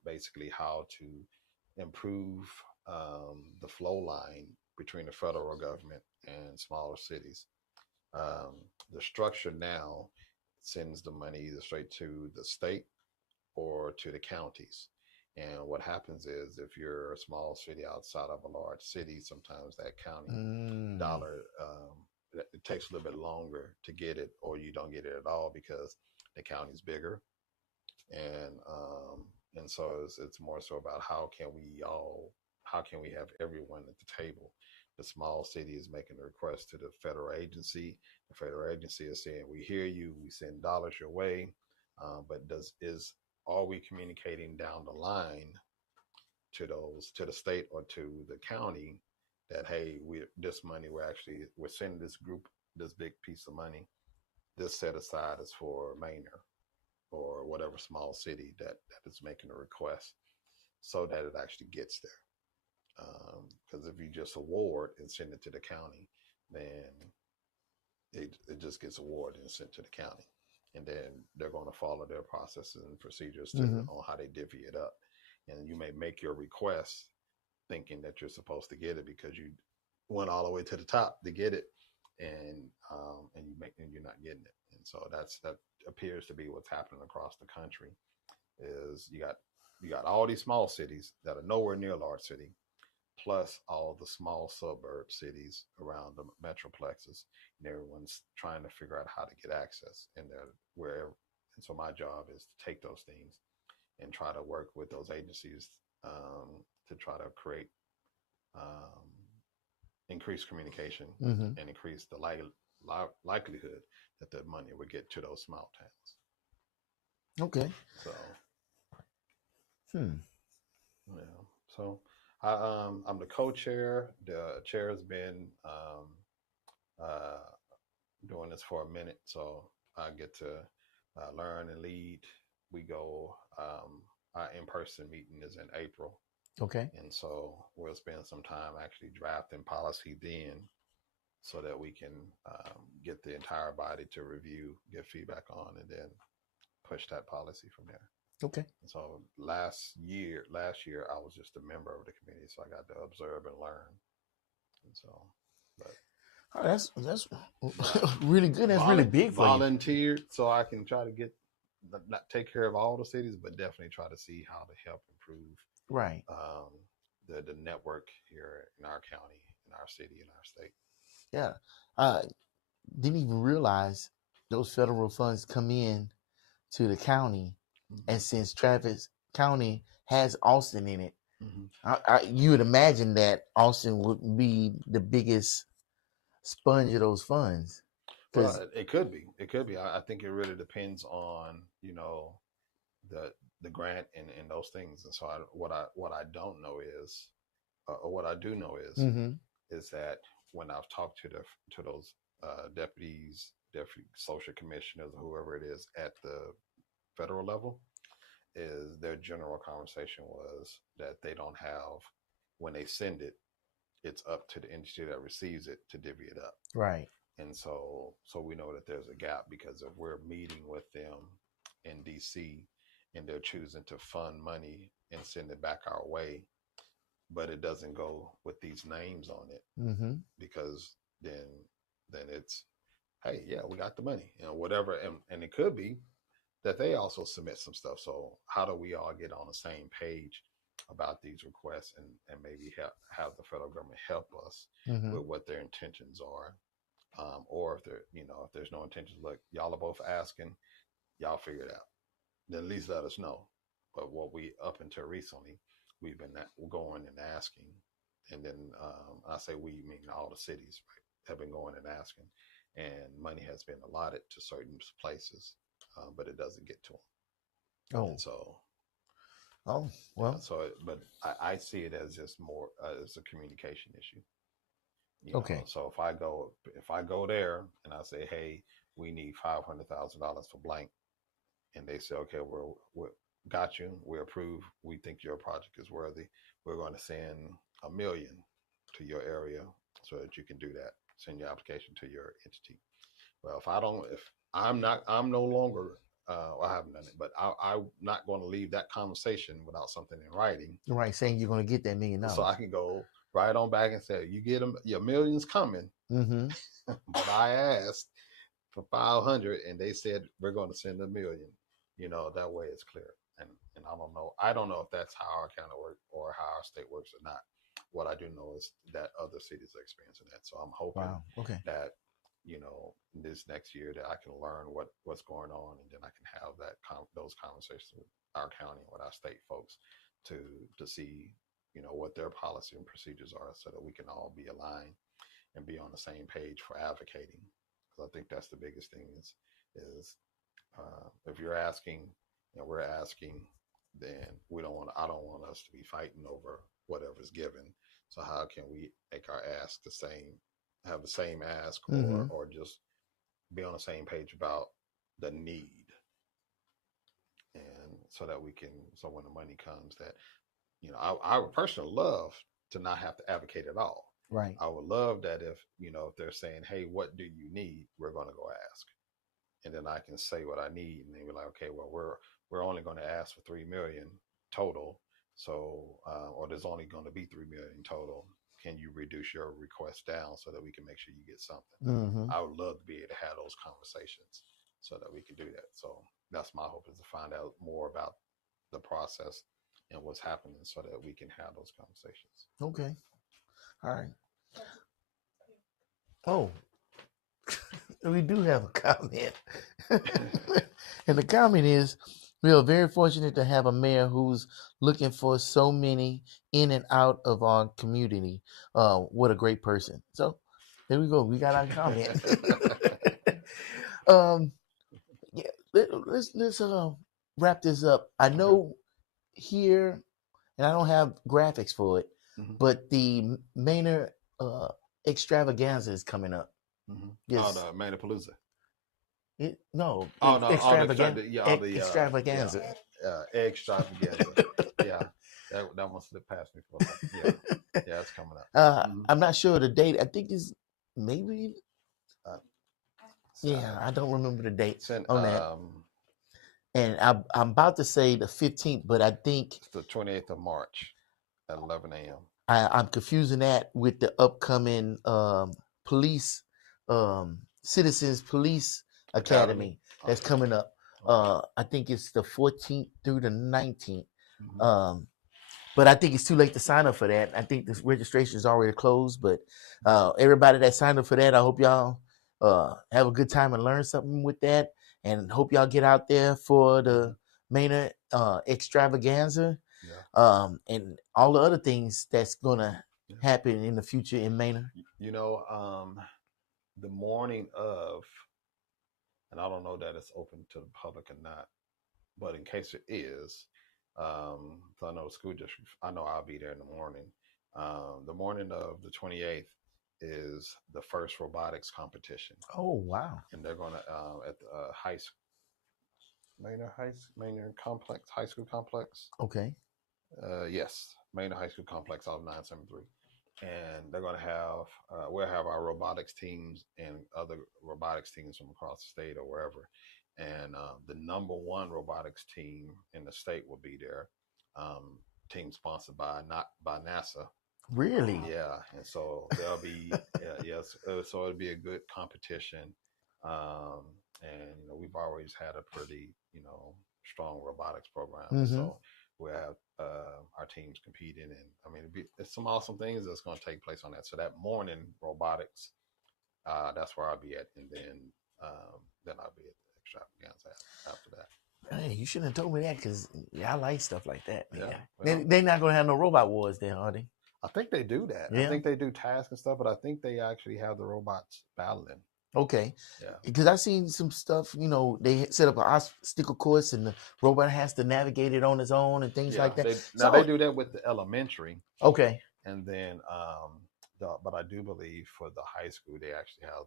basically how to improve the flow line between the federal government and smaller cities. The structure now sends the money either straight to the state or to the counties. And what happens is if you're a small city outside of a large city, sometimes that county dollar, it takes a little bit longer to get it, or you don't get it at all because the county's bigger. And so it's more so about how can we have everyone at the table. The small city is making a request to the federal agency. The federal agency is saying, we hear you, we send dollars your way, but are we communicating down the line to the state or to the county that, hey, this money we're sending this group this big piece of money, this set aside is for Manor or whatever small city that is making a request, so that it actually gets there. Because if you just award and send it to the county, then it just gets awarded and sent to the county, and then they're going to follow their processes and procedures on how they divvy it up. And you may make your request thinking that you're supposed to get it because you went all the way to the top to get it, and you're not getting it. And so that appears to be what's happening across the country. Is you got all these small cities that are nowhere near a large city, plus all the small suburb cities around the metroplexes, and everyone's trying to figure out how to get access, and they're wherever. And so my job is to take those things and try to work with those agencies to try to create increased communication Mm-hmm. and increase the likelihood that the money would get to those small towns. Okay. So, Hmm. yeah. So I'm the co-chair. The chair has been doing this for a minute, so I get to learn and lead. We go. Our in-person meeting is in April. Okay. And so we'll spend some time actually drafting policy then, so that we can get the entire body to review, get feedback on, and then push that policy from there. Okay. And so last year, I was just a member of the committee, so I got to observe and learn. And so, but Oh, that's really good. That's really big for you. Volunteered so I can try to not take care of all the cities, but definitely try to see how to help improve Right. the network here in our county, in our city, in our state. Yeah. Didn't even realize those federal funds come in to the county, and since Travis County has Austin in it, you would imagine that Austin would be the biggest sponge of those funds. Well, it could be. It could be. I think it really depends on the grant and those things. And so what I don't know is, or what I do know is that when I've talked to those deputy social commissioners or whoever it is at the federal level, is their general conversation was that they don't have, when they send it, it's up to the entity that receives it to divvy it up. Right. And so we know that there's a gap, because if we're meeting with them in DC and they're choosing to fund money and send it back our way, but it doesn't go with these names on it, Mm-hmm. because then it's, hey, yeah, we got the money, whatever. And it could be that they also submit some stuff. So how do we all get on the same page about these requests, and maybe have the federal government help us Mm-hmm. with what their intentions are? Or if if there's no intentions, look, y'all are both asking, y'all figure it out. Then at least let us know. But what we, up until recently, we've been going and asking, and then I say we, mean all the cities, right, have been going and asking, and money has been allotted to certain places, but it doesn't get to them. Oh. And so, Oh. yeah, Well. but I see it as just more as a communication issue. Okay. So if I go there and I say, hey, we need $500,000 for blank, and they say, okay, we're got you, we approve, we think your project is worthy, we're going to send $1 million to your area so that you can do that. Send your application to your entity. Well, if I'm no longer, I haven't done it, but I'm not going to leave that conversation without something in writing, Right, saying you're going to get that $1 million. so I can go right on back and say, you get them, your million's coming. Mm-hmm. But I asked for 500, and they said we're going to send $1 million. That way it's clear. And I don't know if that's how our county works or how our state works or not. What I do know is that other cities are experiencing that. So I'm hoping Wow. Okay. that this next year that I can learn what's going on, and then I can have those conversations with our county and with our state folks to see what their policy and procedures are, so that we can all be aligned and be on the same page for advocating. Because I think that's the biggest thing is if you're asking and we're asking, then I don't want us to be fighting over whatever's given. So how can we make our ask the same, have the same ask, Mm-hmm. or just be on the same page about the need, and so that so when the money comes, that I would personally love to not have to advocate at all. Right. I would love that if they're saying, hey, what do you need, we're going to go ask, and then I can say what I need, and they be like, okay, well, we're only going to ask for 3 million total, so or there's only going to be 3 million total. Can you reduce your request down so that we can make sure you get something? Mm-hmm. I would love to be able to have those conversations so that we can do that. So that's my hope, is to find out more about the process and what's happening, so that we can have those conversations. Okay. All right. Oh, we do have a comment. And the comment is, we are very fortunate to have a mayor who's looking for so many in and out of our community. What a great person. So there we go. We got our comment. Yeah, let's wrap this up. I know here, and I don't have graphics for it, Mhm. but the Manor extravaganza is coming up. Mm-hmm. Yes. Oh, the Manapalooza. No, Oh no, extravaganza. extravaganza. Yeah, that one slipped past me for a second. Yeah, it's coming up. Mhm. I'm not sure the date. I think it's maybe. Uh, Yeah, I don't remember the date Sent, on that. And I'm about to say the 15th, but I think it's the 28th of March at 11 a.m. I'm confusing that with the upcoming police, Citizens Police Academy that's Okay. coming up. Okay. I think it's the 14th through the 19th. Mhm. But I think it's too late to sign up for that. I think this registration is already closed. But everybody that signed up for that, I hope y'all have a good time and learn something with that. And hope y'all get out there for the Manor extravaganza. Yeah. And all the other things that's gonna happen in the future in Manor. The morning of, and I don't know that it's open to the public or not, but in case it is, so I know the school district, I know I'll be there in the morning. The morning of the 28th is the first robotics competition. Oh wow! And they're gonna at the high school, Manor complex, high school complex. Okay. Yes, Manor High School complex off 973. and they're going to have we'll have our robotics teams and other robotics teams from across the state or wherever, and the number one robotics team in the state will be there. Team sponsored by not by NASA. Really? Yeah, and so there'll be yes, so it'll be a good competition, and we've always had a pretty strong robotics program, and Mm-hmm. so we'll have our teams competing, and I mean it's some awesome things that's going to take place on that. So that morning robotics, that's where I'll be at, and then I'll be at the extravaganza after that. Hey, you shouldn't have told me that because I like stuff like that. Man. Yeah, well, They're not gonna have no robot wars then, are they? I think they do that. Yeah. I think they do tasks and stuff, but I think they actually have the robots battling. Okay. Yeah. Because I've seen some stuff, they set up an obstacle course and the robot has to navigate it on its own and things like that. They do that with the elementary. Okay. And then, but I do believe for the high school, they actually have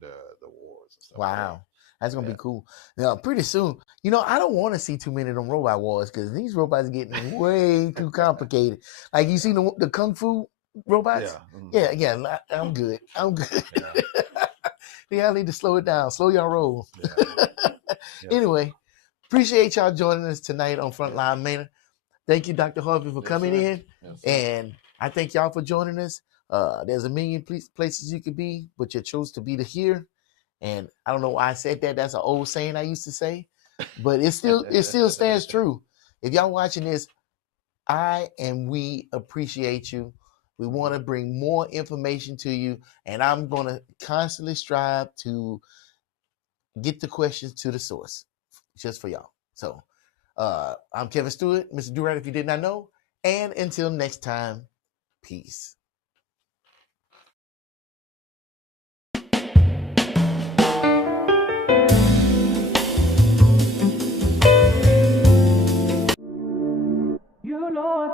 the wars and stuff. Wow. That's going to be cool. Now, pretty soon, I don't want to see too many of them robot wars because these robots are getting way too complicated. Like you see the Kung Fu robots? Yeah. Mm-hmm. Yeah. I'm good. Yeah, I need to slow it down. Slow your roll. Yeah. Anyway, appreciate y'all joining us tonight on Frontline Manor. Thank you, Dr. Harvey, for coming in. Yes, and I thank y'all for joining us. There's a million places you could be, but you chose to be here. And I don't know why I said that. That's an old saying I used to say, but it still stands true. If y'all watching this, I and we appreciate you. We want to bring more information to you, and I'm going to constantly strive to get the questions to the source just for y'all. So I'm Kevin Stewart, Mr. Durant, if you did not know. And until next time, peace. You know it.